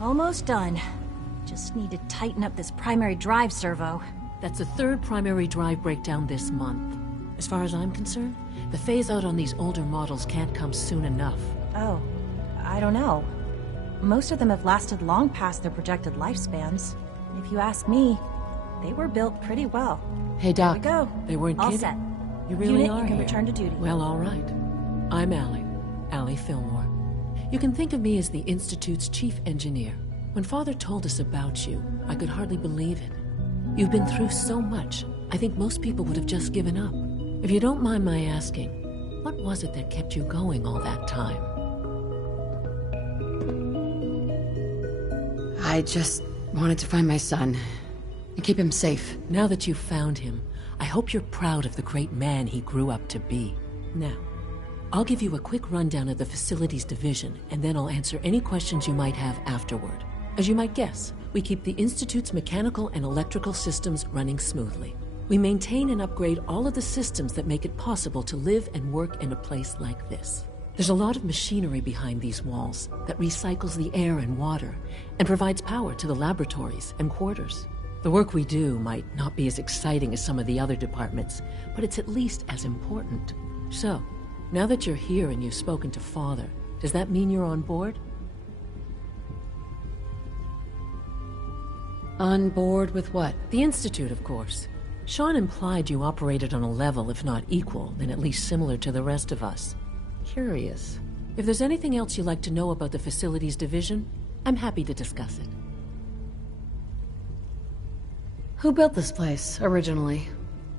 Almost done. Just need to tighten up this primary drive servo. That's the third primary drive breakdown this month. As far as I'm concerned, the phase-out on these older models can't come soon enough. Oh, I don't know. Most of them have lasted long past their projected lifespans. If you ask me, they were built pretty well. Hey, Doc. Here we go. They weren't All kidding. set. You really Unit, are you can here. return to duty. Well, all right. I'm Allie Fillmore. You can think of me as the Institute's chief engineer. When Father told us about you, I could hardly believe it. You've been through so much, I think most people would have just given up. If you don't mind my asking, what was it that kept you going all that time? I just wanted to find my son and keep him safe. Now that you've found him, I hope you're proud of the great man he grew up to be. Now, I'll give you a quick rundown of the Facilities Division, and then I'll answer any questions you might have afterward. As you might guess, we keep the Institute's mechanical and electrical systems running smoothly. We maintain and upgrade all of the systems that make it possible to live and work in a place like this. There's a lot of machinery behind these walls that recycles the air and water and provides power to the laboratories and quarters. The work we do might not be as exciting as some of the other departments, but it's at least as important. So, now that you're here and you've spoken to Father, does that mean you're on board? On board with what? The Institute, of course. Sean implied you operated on a level, if not equal, then at least similar to the rest of us. Curious. If there's anything else you'd like to know about the Facilities Division, I'm happy to discuss it. Who built this place, originally?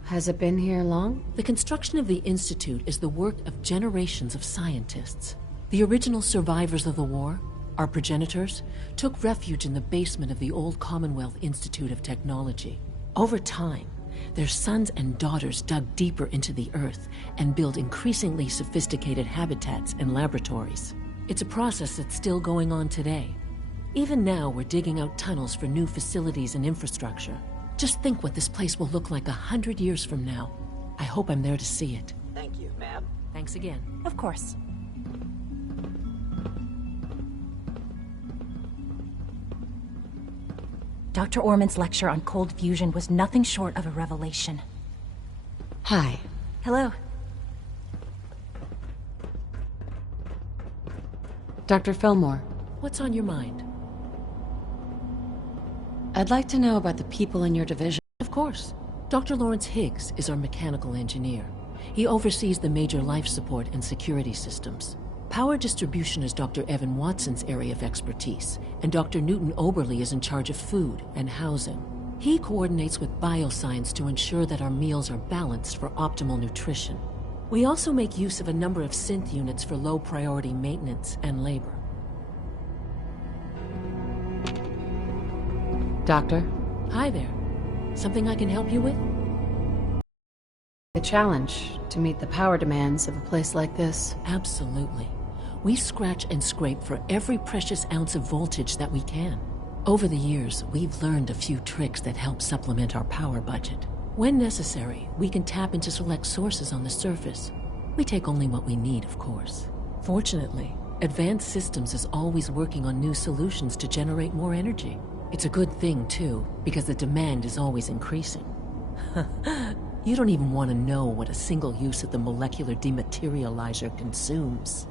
Has it been here long? The construction of the Institute is the work of generations of scientists. The original survivors of the war, our progenitors, took refuge in the basement of the old Commonwealth Institute of Technology. Over time, their sons and daughters dug deeper into the earth and built increasingly sophisticated habitats and laboratories. It's a process that's still going on today. Even now, we're digging out tunnels for new facilities and infrastructure. Just think what this place will look like 100 years from now. I hope I'm there to see it. Thank you, ma'am. Thanks again. Of course. Dr. Orman's lecture on cold fusion was nothing short of a revelation. Hi. Hello. Dr. Fillmore. What's on your mind? I'd like to know about the people in your division. Of course. Dr. Lawrence Higgs is our mechanical engineer. He oversees the major life support and security systems. Power distribution is Dr. Evan Watson's area of expertise, and Dr. Newton Oberly is in charge of food and housing. He coordinates with bioscience to ensure that our meals are balanced for optimal nutrition. We also make use of a number of synth units for low-priority maintenance and labor. Doctor? Hi there. Something I can help you with? A challenge to meet the power demands of a place like this. Absolutely. We scratch and scrape for every precious ounce of voltage that we can. Over the years, we've learned a few tricks that help supplement our power budget. When necessary, we can tap into select sources on the surface. We take only what we need, of course. Fortunately, Advanced Systems is always working on new solutions to generate more energy. It's a good thing, too, because the demand is always increasing. You don't even want to know what a single use of the molecular dematerializer consumes.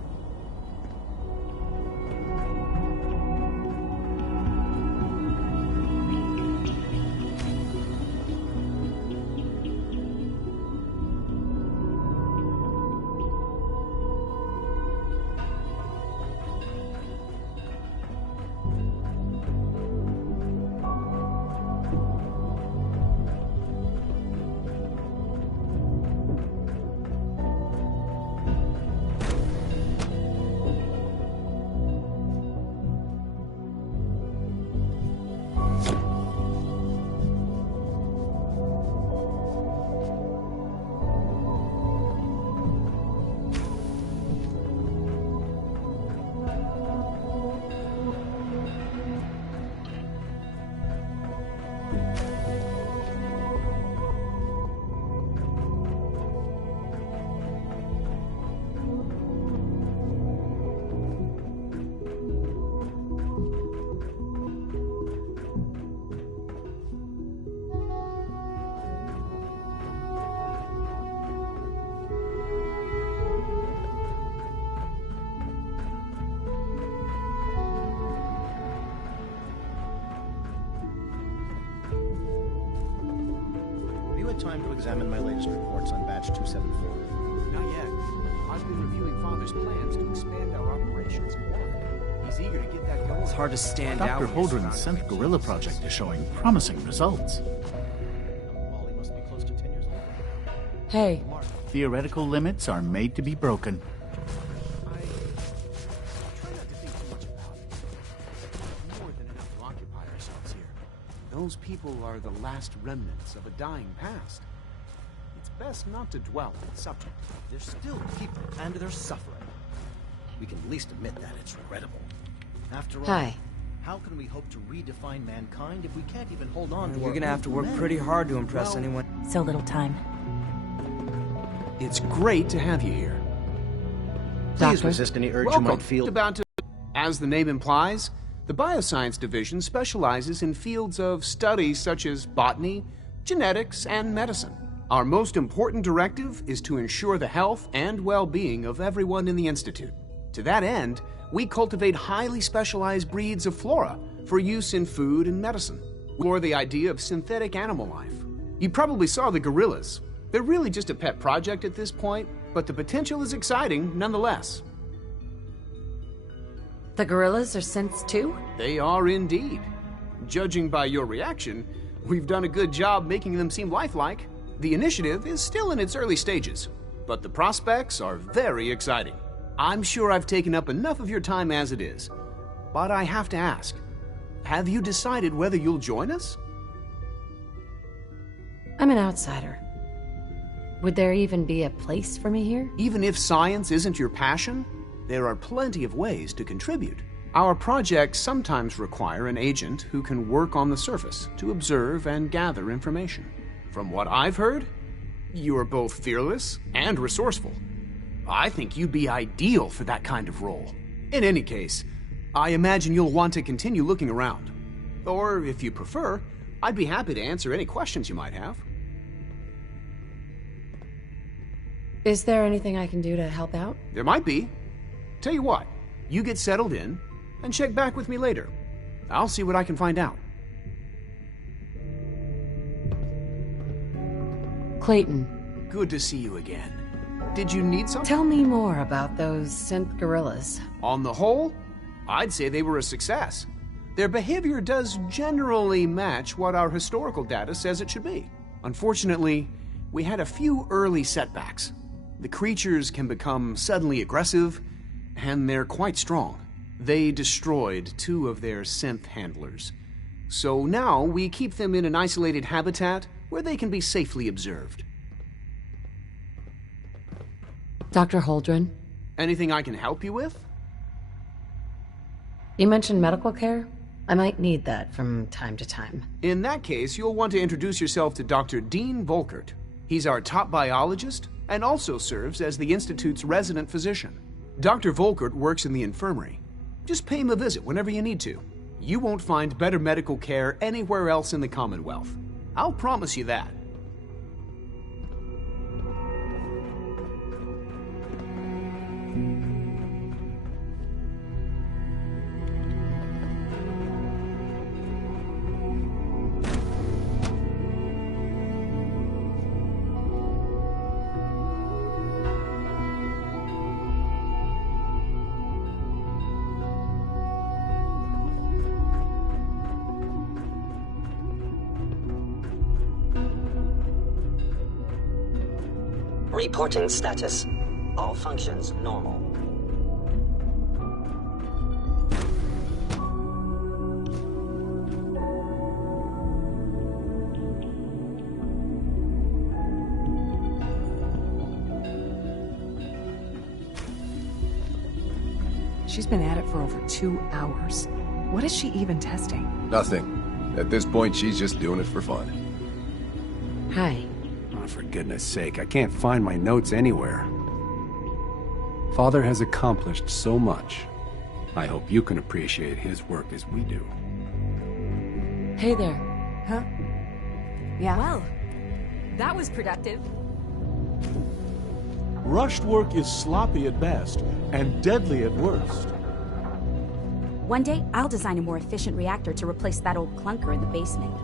had time to examine my latest reports on batch 274? Not yet. I've been reviewing Father's plans to expand our operations more. He's eager to get that going. It's hard to stand out. Dr. Holdren's synth gorilla project is showing promising results. Hey. Theoretical limits are made to be broken. Those people are the last remnants of a dying past. It's best not to dwell on the subject. They're still people, and they're suffering. We can at least admit that it's regrettable. After all, Hi. how can we hope to redefine mankind if we can't even hold on to You're our gonna have to work humanity? pretty hard to impress anyone. So little time. It's great to have you here. Please resist any urge you might feel. As the name implies, the Bioscience Division specializes in fields of study such as botany, genetics, and medicine. Our most important directive is to ensure the health and well-being of everyone in the Institute. To that end, we cultivate highly specialized breeds of flora for use in food and medicine, or the idea of synthetic animal life. You probably saw the gorillas. They're really just a pet project at this point, but the potential is exciting nonetheless. The gorillas are synths too? They are indeed. Judging by your reaction, we've done a good job making them seem lifelike. The initiative is still in its early stages, but the prospects are very exciting. I'm sure I've taken up enough of your time as it is, but I have to ask, have you decided whether you'll join us? I'm an outsider. Would there even be a place for me here? Even if science isn't your passion, there are plenty of ways to contribute. Our projects sometimes require an agent who can work on the surface to observe and gather information. From what I've heard, you are both fearless and resourceful. I think you'd be ideal for that kind of role. In any case, I imagine you'll want to continue looking around. Or, if you prefer, I'd be happy to answer any questions you might have. Is there anything I can do to help out? There might be. Tell you what, you get settled in and check back with me later. I'll see what I can find out. Clayton. Good to see you again. Did you need something? Tell me more about those synth gorillas. On the whole, I'd say they were a success. Their behavior does generally match what our historical data says it should be. Unfortunately, we had a few early setbacks. The creatures can become suddenly aggressive, and they're quite strong. They destroyed 2 of their synth handlers. So now we keep them in an isolated habitat where they can be safely observed. Dr. Holdren? Anything I can help you with? You mentioned medical care? I might need that from time to time. In that case, you'll want to introduce yourself to Dr. Dean Volkert. He's our top biologist and also serves as the Institute's resident physician. Dr. Volkert works in the infirmary. Just pay him a visit whenever you need to. You won't find better medical care anywhere else in the Commonwealth. I'll promise you that. Reporting status. All functions normal. She's been at it for over 2 hours. What is she even testing? Nothing. At this point, she's just doing it for fun. Hi. Oh, for goodness sake, I can't find my notes anywhere. Father has accomplished so much. I hope you can appreciate his work as we do. Hey there. Huh? Yeah. Well, that was productive. Rushed work is sloppy at best and deadly at worst. One day, I'll design a more efficient reactor to replace that old clunker in the basement.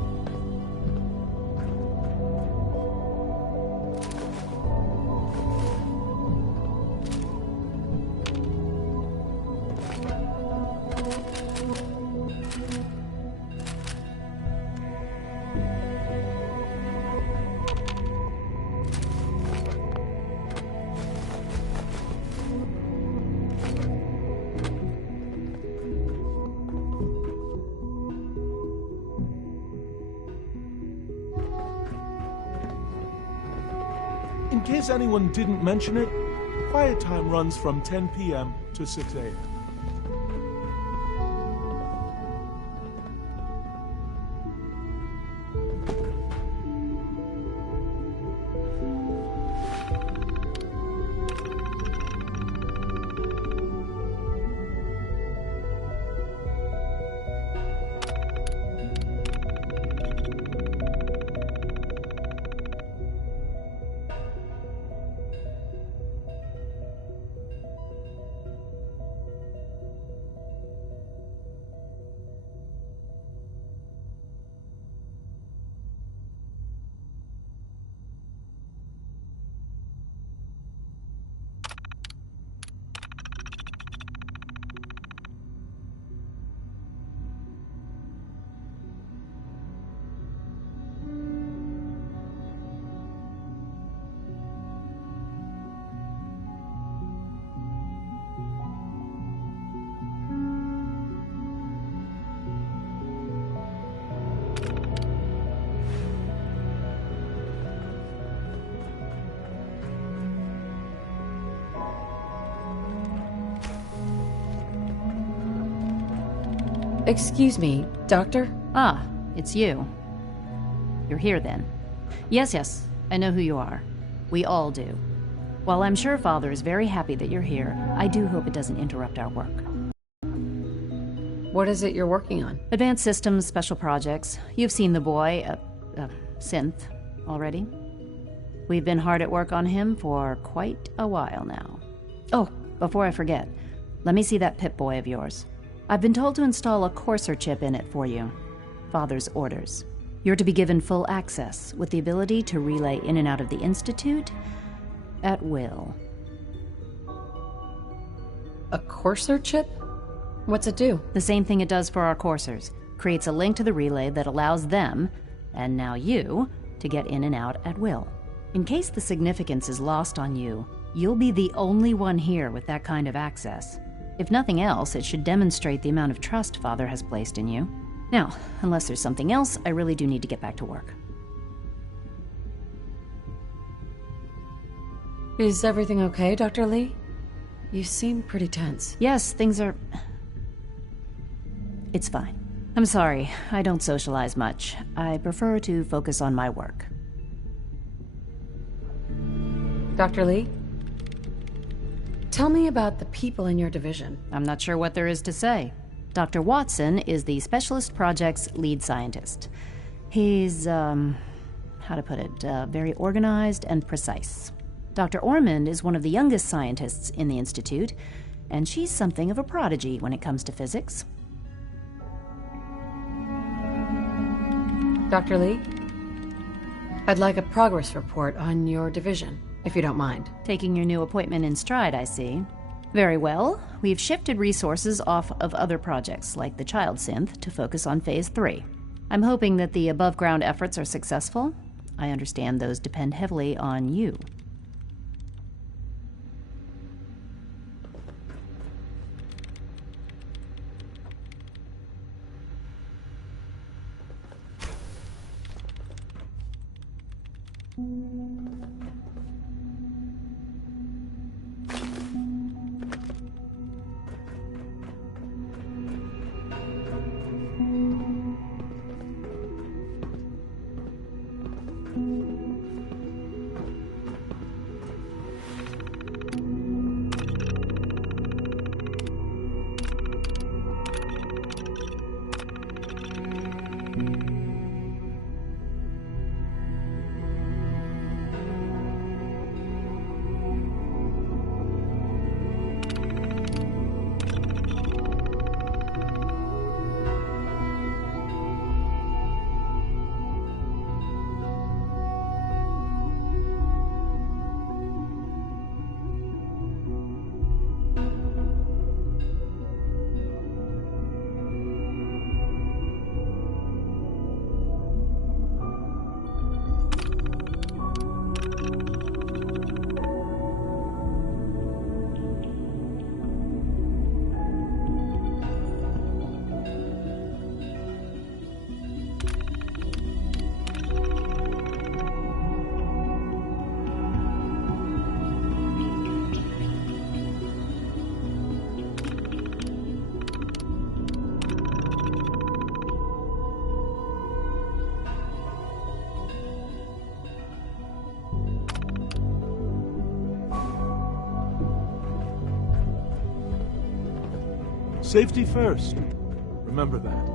case anyone didn't mention it, quiet time runs from 10 p.m. to 6 a.m. Excuse me, Doctor? Ah, it's you. You're here then. Yes, I know who you are. We all do. While I'm sure Father is very happy that you're here, I do hope it doesn't interrupt our work. What is it you're working on? Advanced systems, special projects. You've seen the boy, Synth, already. We've been hard at work on him for quite a while now. Oh, before I forget, let me see that Pip-Boy of yours. I've been told to install a courser chip in it for you. Father's orders. You're to be given full access, with the ability to relay in and out of the Institute at will. A courser chip? What's it do? The same thing it does for our coursers. Creates a link to the relay that allows them, and now you, to get in and out at will. In case the significance is lost on you, you'll be the only one here with that kind of access. If nothing else, it should demonstrate the amount of trust Father has placed in you. Now, unless there's something else, I really do need to get back to work. Is everything okay, Dr. Lee? You seem pretty tense. Yes, things are... It's fine. I'm sorry, I don't socialize much. I prefer to focus on my work. Dr. Lee? Tell me about the people in your division. I'm not sure what there is to say. Dr. Watson is the Specialist Project's lead scientist. He's, how to put it, very organized and precise. Dr. Ormond is one of the youngest scientists in the Institute, and she's something of a prodigy when it comes to physics. Dr. Lee? I'd like a progress report on your division, if you don't mind. Taking your new appointment in stride, I see. Very well. We've shifted resources off of other projects, like the child synth, to focus on Phase 3. I'm hoping that the above-ground efforts are successful. I understand those depend heavily on you. Safety first. Remember that.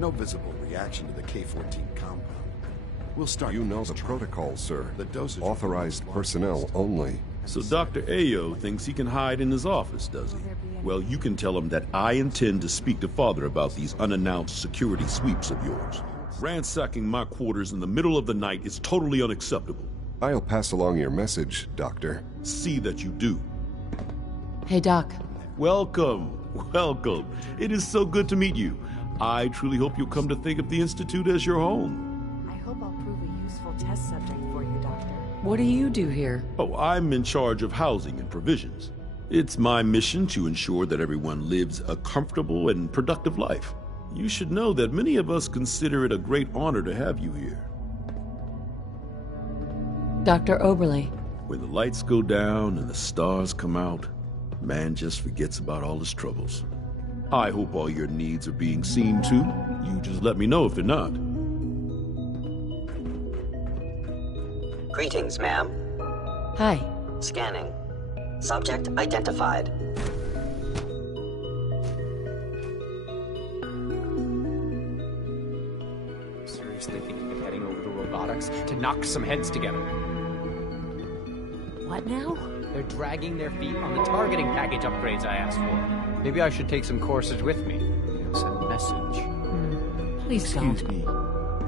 No visible reaction to the K-14 compound. We'll start... You know the protocol, sir. The dosage... Authorized personnel only. So Dr. Ayo thinks he can hide in his office, does he? Well, you can tell him that I intend to speak to Father about these unannounced security sweeps of yours. Ransacking my quarters in the middle of the night is totally unacceptable. I'll pass along your message, Doctor. See that you do. Hey, Doc. Welcome. Welcome. It is so good to meet you. I truly hope you'll come to think of the Institute as your home. I hope I'll prove a useful test subject for you, Doctor. What do you do here? Oh, I'm in charge of housing and provisions. It's my mission to ensure that everyone lives a comfortable and productive life. You should know that many of us consider it a great honor to have you here. Dr. Oberle. When the lights go down and the stars come out, man just forgets about all his troubles. I hope all your needs are being seen too. You just let me know if they're not. Greetings, ma'am. Hi. Scanning. Subject identified. Seriously thinking of heading over to robotics to knock some heads together. What now? They're dragging their feet on the targeting package upgrades I asked for. Maybe I should take some courses with me. Send a message. Please don't.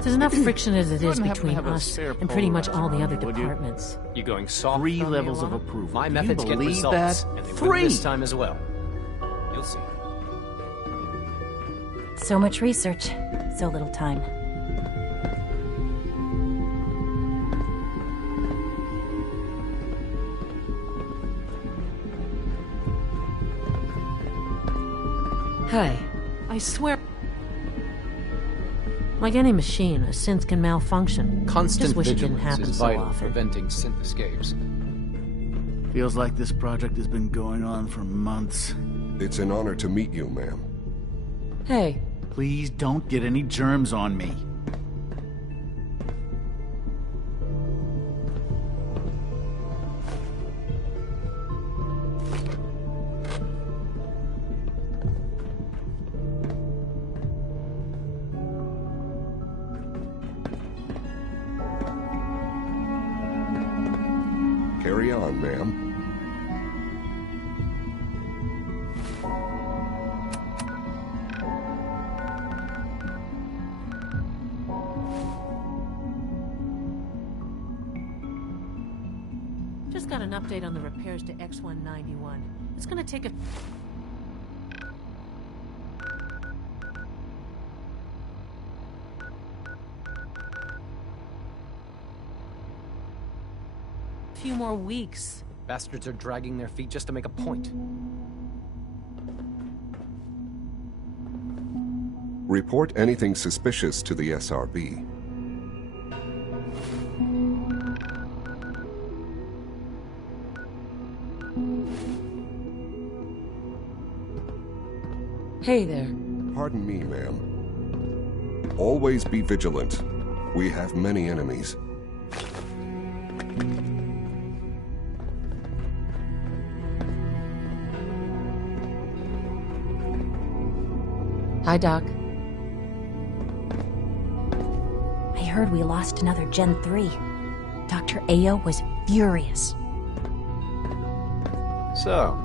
There's enough friction as it is between us and pretty much all the other departments. You going soft? 3 on levels me, of Alana? approval. My Do methods you get believe results, that? and they 3! will this time as well. You'll see. So much research, so little time. Hi. I swear... Like any machine, a synth can malfunction. Constant Just wish it didn't vigilance happen is so vital, often. preventing synth escapes. Feels like this project has been going on for months. It's an honor to meet you, ma'am. Hey. Please don't get any germs on me. Carry on, ma'am. Just got an update on the repairs to X-191. It's gonna take a... few more weeks. Bastards are dragging their feet just to make a point. Report anything suspicious to the SRB. Hey there. Pardon me, ma'am. Always be vigilant. We have many enemies. Hi, Doc. I heard we lost another Gen 3. Dr. Ayo was furious. So,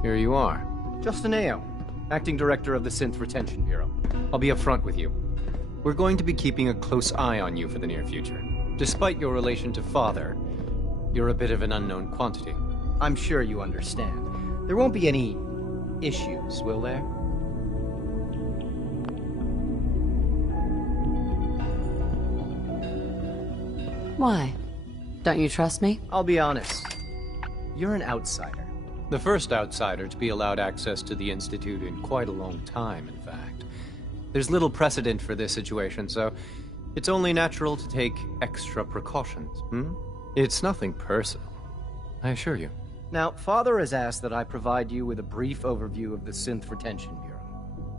here you are. Justin Ayo, Acting Director of the Synth Retention Bureau. I'll be upfront with you. We're going to be keeping a close eye on you for the near future. Despite your relation to Father, you're a bit of an unknown quantity. I'm sure you understand. There won't be any issues, will there? Why? Don't you trust me? I'll be honest. You're an outsider. The first outsider to be allowed access to the Institute in quite a long time, in fact. There's little precedent for this situation, so it's only natural to take extra precautions, It's nothing personal, I assure you. Now, Father has asked that I provide you with a brief overview of the Synth Retention Bureau.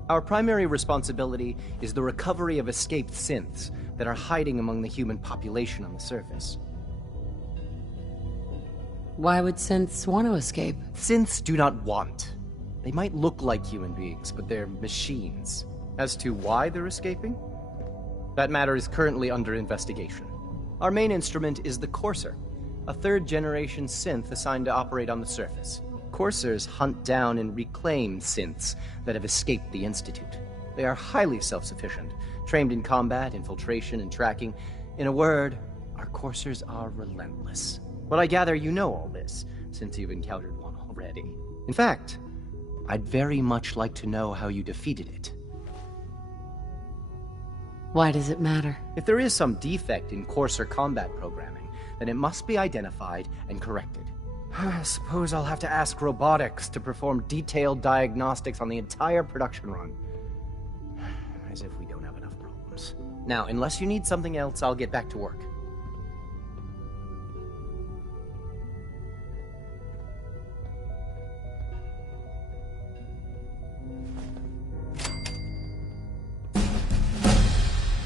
Our primary responsibility is the recovery of escaped synths that are hiding among the human population on the surface. Why would synths want to escape? Synths do not want. They might look like human beings, but they're machines. As to why they're escaping? That matter is currently under investigation. Our main instrument is the Courser, a third-generation synth assigned to operate on the surface. Coursers hunt down and reclaim synths that have escaped the Institute. They are highly self-sufficient, trained in combat, infiltration, and tracking. In a word, our Coursers are relentless. But I gather you know all this, since you've encountered one already. In fact, I'd very much like to know how you defeated it. Why does it matter? If there is some defect in Courser combat programming, then it must be identified and corrected. I suppose I'll have to ask robotics to perform detailed diagnostics on the entire production run. As if we don't have enough problems. Now, unless you need something else, I'll get back to work.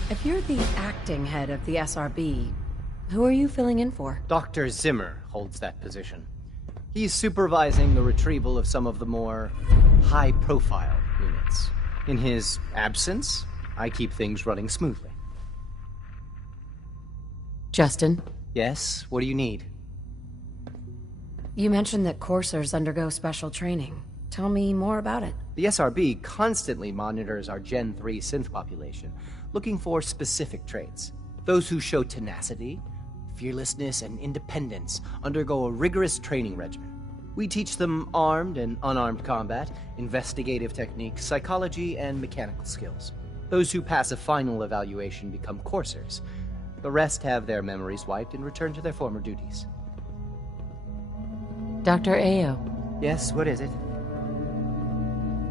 If you're the acting head of the SRB, who are you filling in for? Dr. Zimmer holds that position. He's supervising the retrieval of some of the more high-profile units. In his absence, I keep things running smoothly. Justin? Yes? What do you need? You mentioned that coursers undergo special training. Tell me more about it. The SRB constantly monitors our Gen 3 synth population, looking for specific traits. Those who show tenacity, fearlessness, and independence undergo a rigorous training regimen. We teach them armed and unarmed combat, investigative techniques, psychology, and mechanical skills. Those who pass a final evaluation become coursers. The rest have their memories wiped and return to their former duties. Dr. Ayo. Yes, what is it?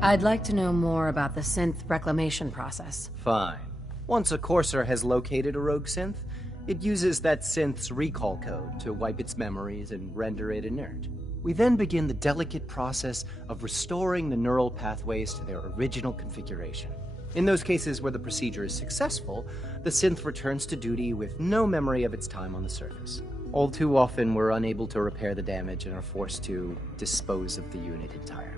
I'd like to know more about the synth reclamation process. Fine. Once a courser has located a rogue synth, it uses that synth's recall code to wipe its memories and render it inert. We then begin the delicate process of restoring the neural pathways to their original configuration. In those cases where the procedure is successful, the synth returns to duty with no memory of its time on the surface. All too often, we're unable to repair the damage and are forced to dispose of the unit entirely.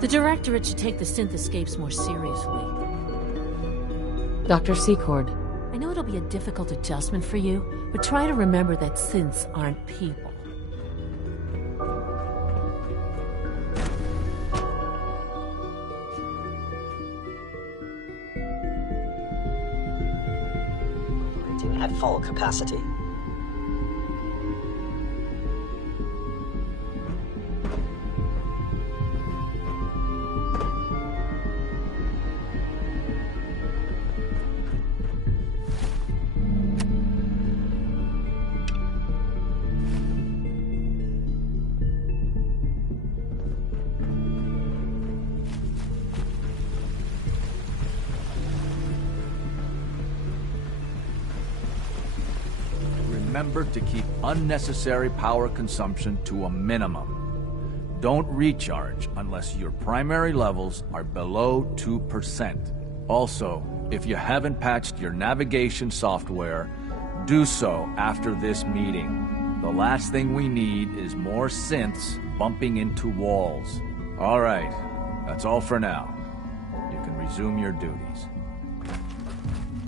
The Directorate should take the synth escapes more seriously. Dr. Secord. I know it'll be a difficult adjustment for you, but try to remember that synths aren't people. Operating at full capacity. Remember to keep unnecessary power consumption to a minimum. Don't recharge unless your primary levels are below 2%. Also, if you haven't patched your navigation software, do so after this meeting. The last thing we need is more synths bumping into walls. All right, that's all for now. You can resume your duties.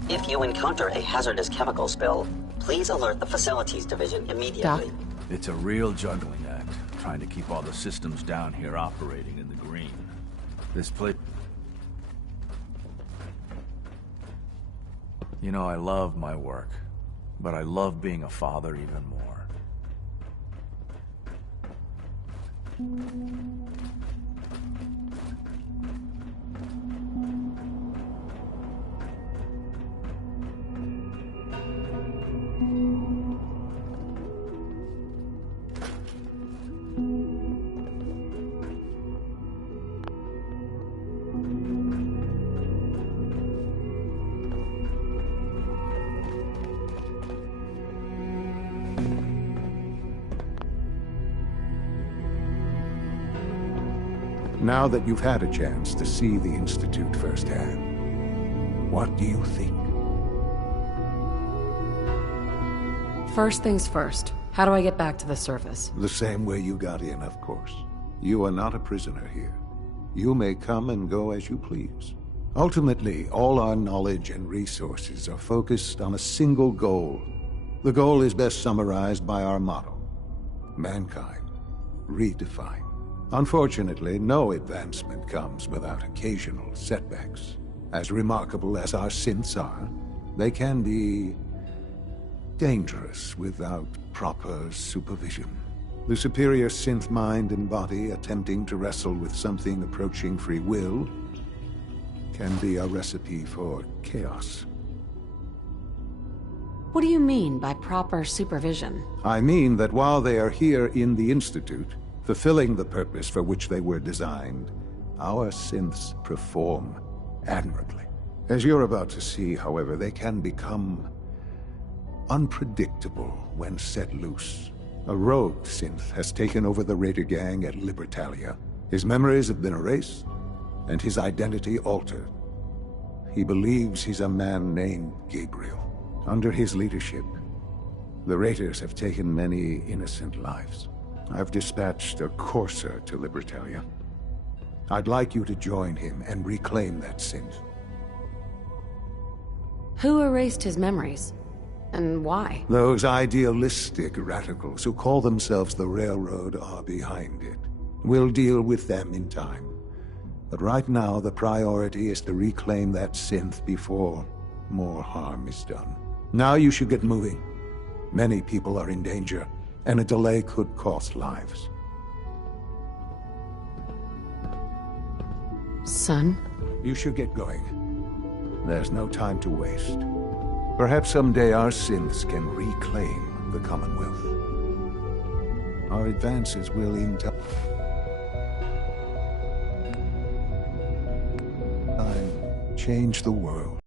If you encounter a hazardous chemical spill, please alert the Facilities Division immediately. It's a real juggling act, trying to keep all the systems down here operating in the green. This place... You know, I love my work, but I love being a father even more. Now that you've had a chance to see the Institute firsthand, what do you think? First things first. How do I get back to the surface? The same way you got in, of course. You are not a prisoner here. You may come and go as you please. Ultimately, all our knowledge and resources are focused on a single goal. The goal is best summarized by our motto: mankind, redefined. Unfortunately, no advancement comes without occasional setbacks. As remarkable as our synths are, they can be dangerous without proper supervision. The superior synth mind and body attempting to wrestle with something approaching free will can be a recipe for chaos. What do you mean by proper supervision? I mean that while they are here in the Institute, fulfilling the purpose for which they were designed, our synths perform admirably. As you're about to see, however, they can become unpredictable when set loose. A rogue synth has taken over the Raider gang at Libertalia. His memories have been erased, and his identity altered. He believes he's a man named Gabriel. Under his leadership, the Raiders have taken many innocent lives. I've dispatched a courser to Libertalia. I'd like you to join him and reclaim that synth. Who erased his memories? And why? Those idealistic radicals who call themselves the Railroad are behind it. We'll deal with them in time. But right now, the priority is to reclaim that synth before more harm is done. Now you should get moving. Many people are in danger, and a delay could cost lives. Son? You should get going. There's no time to waste. Perhaps someday our synths can reclaim the Commonwealth. Our advances will in time change the world.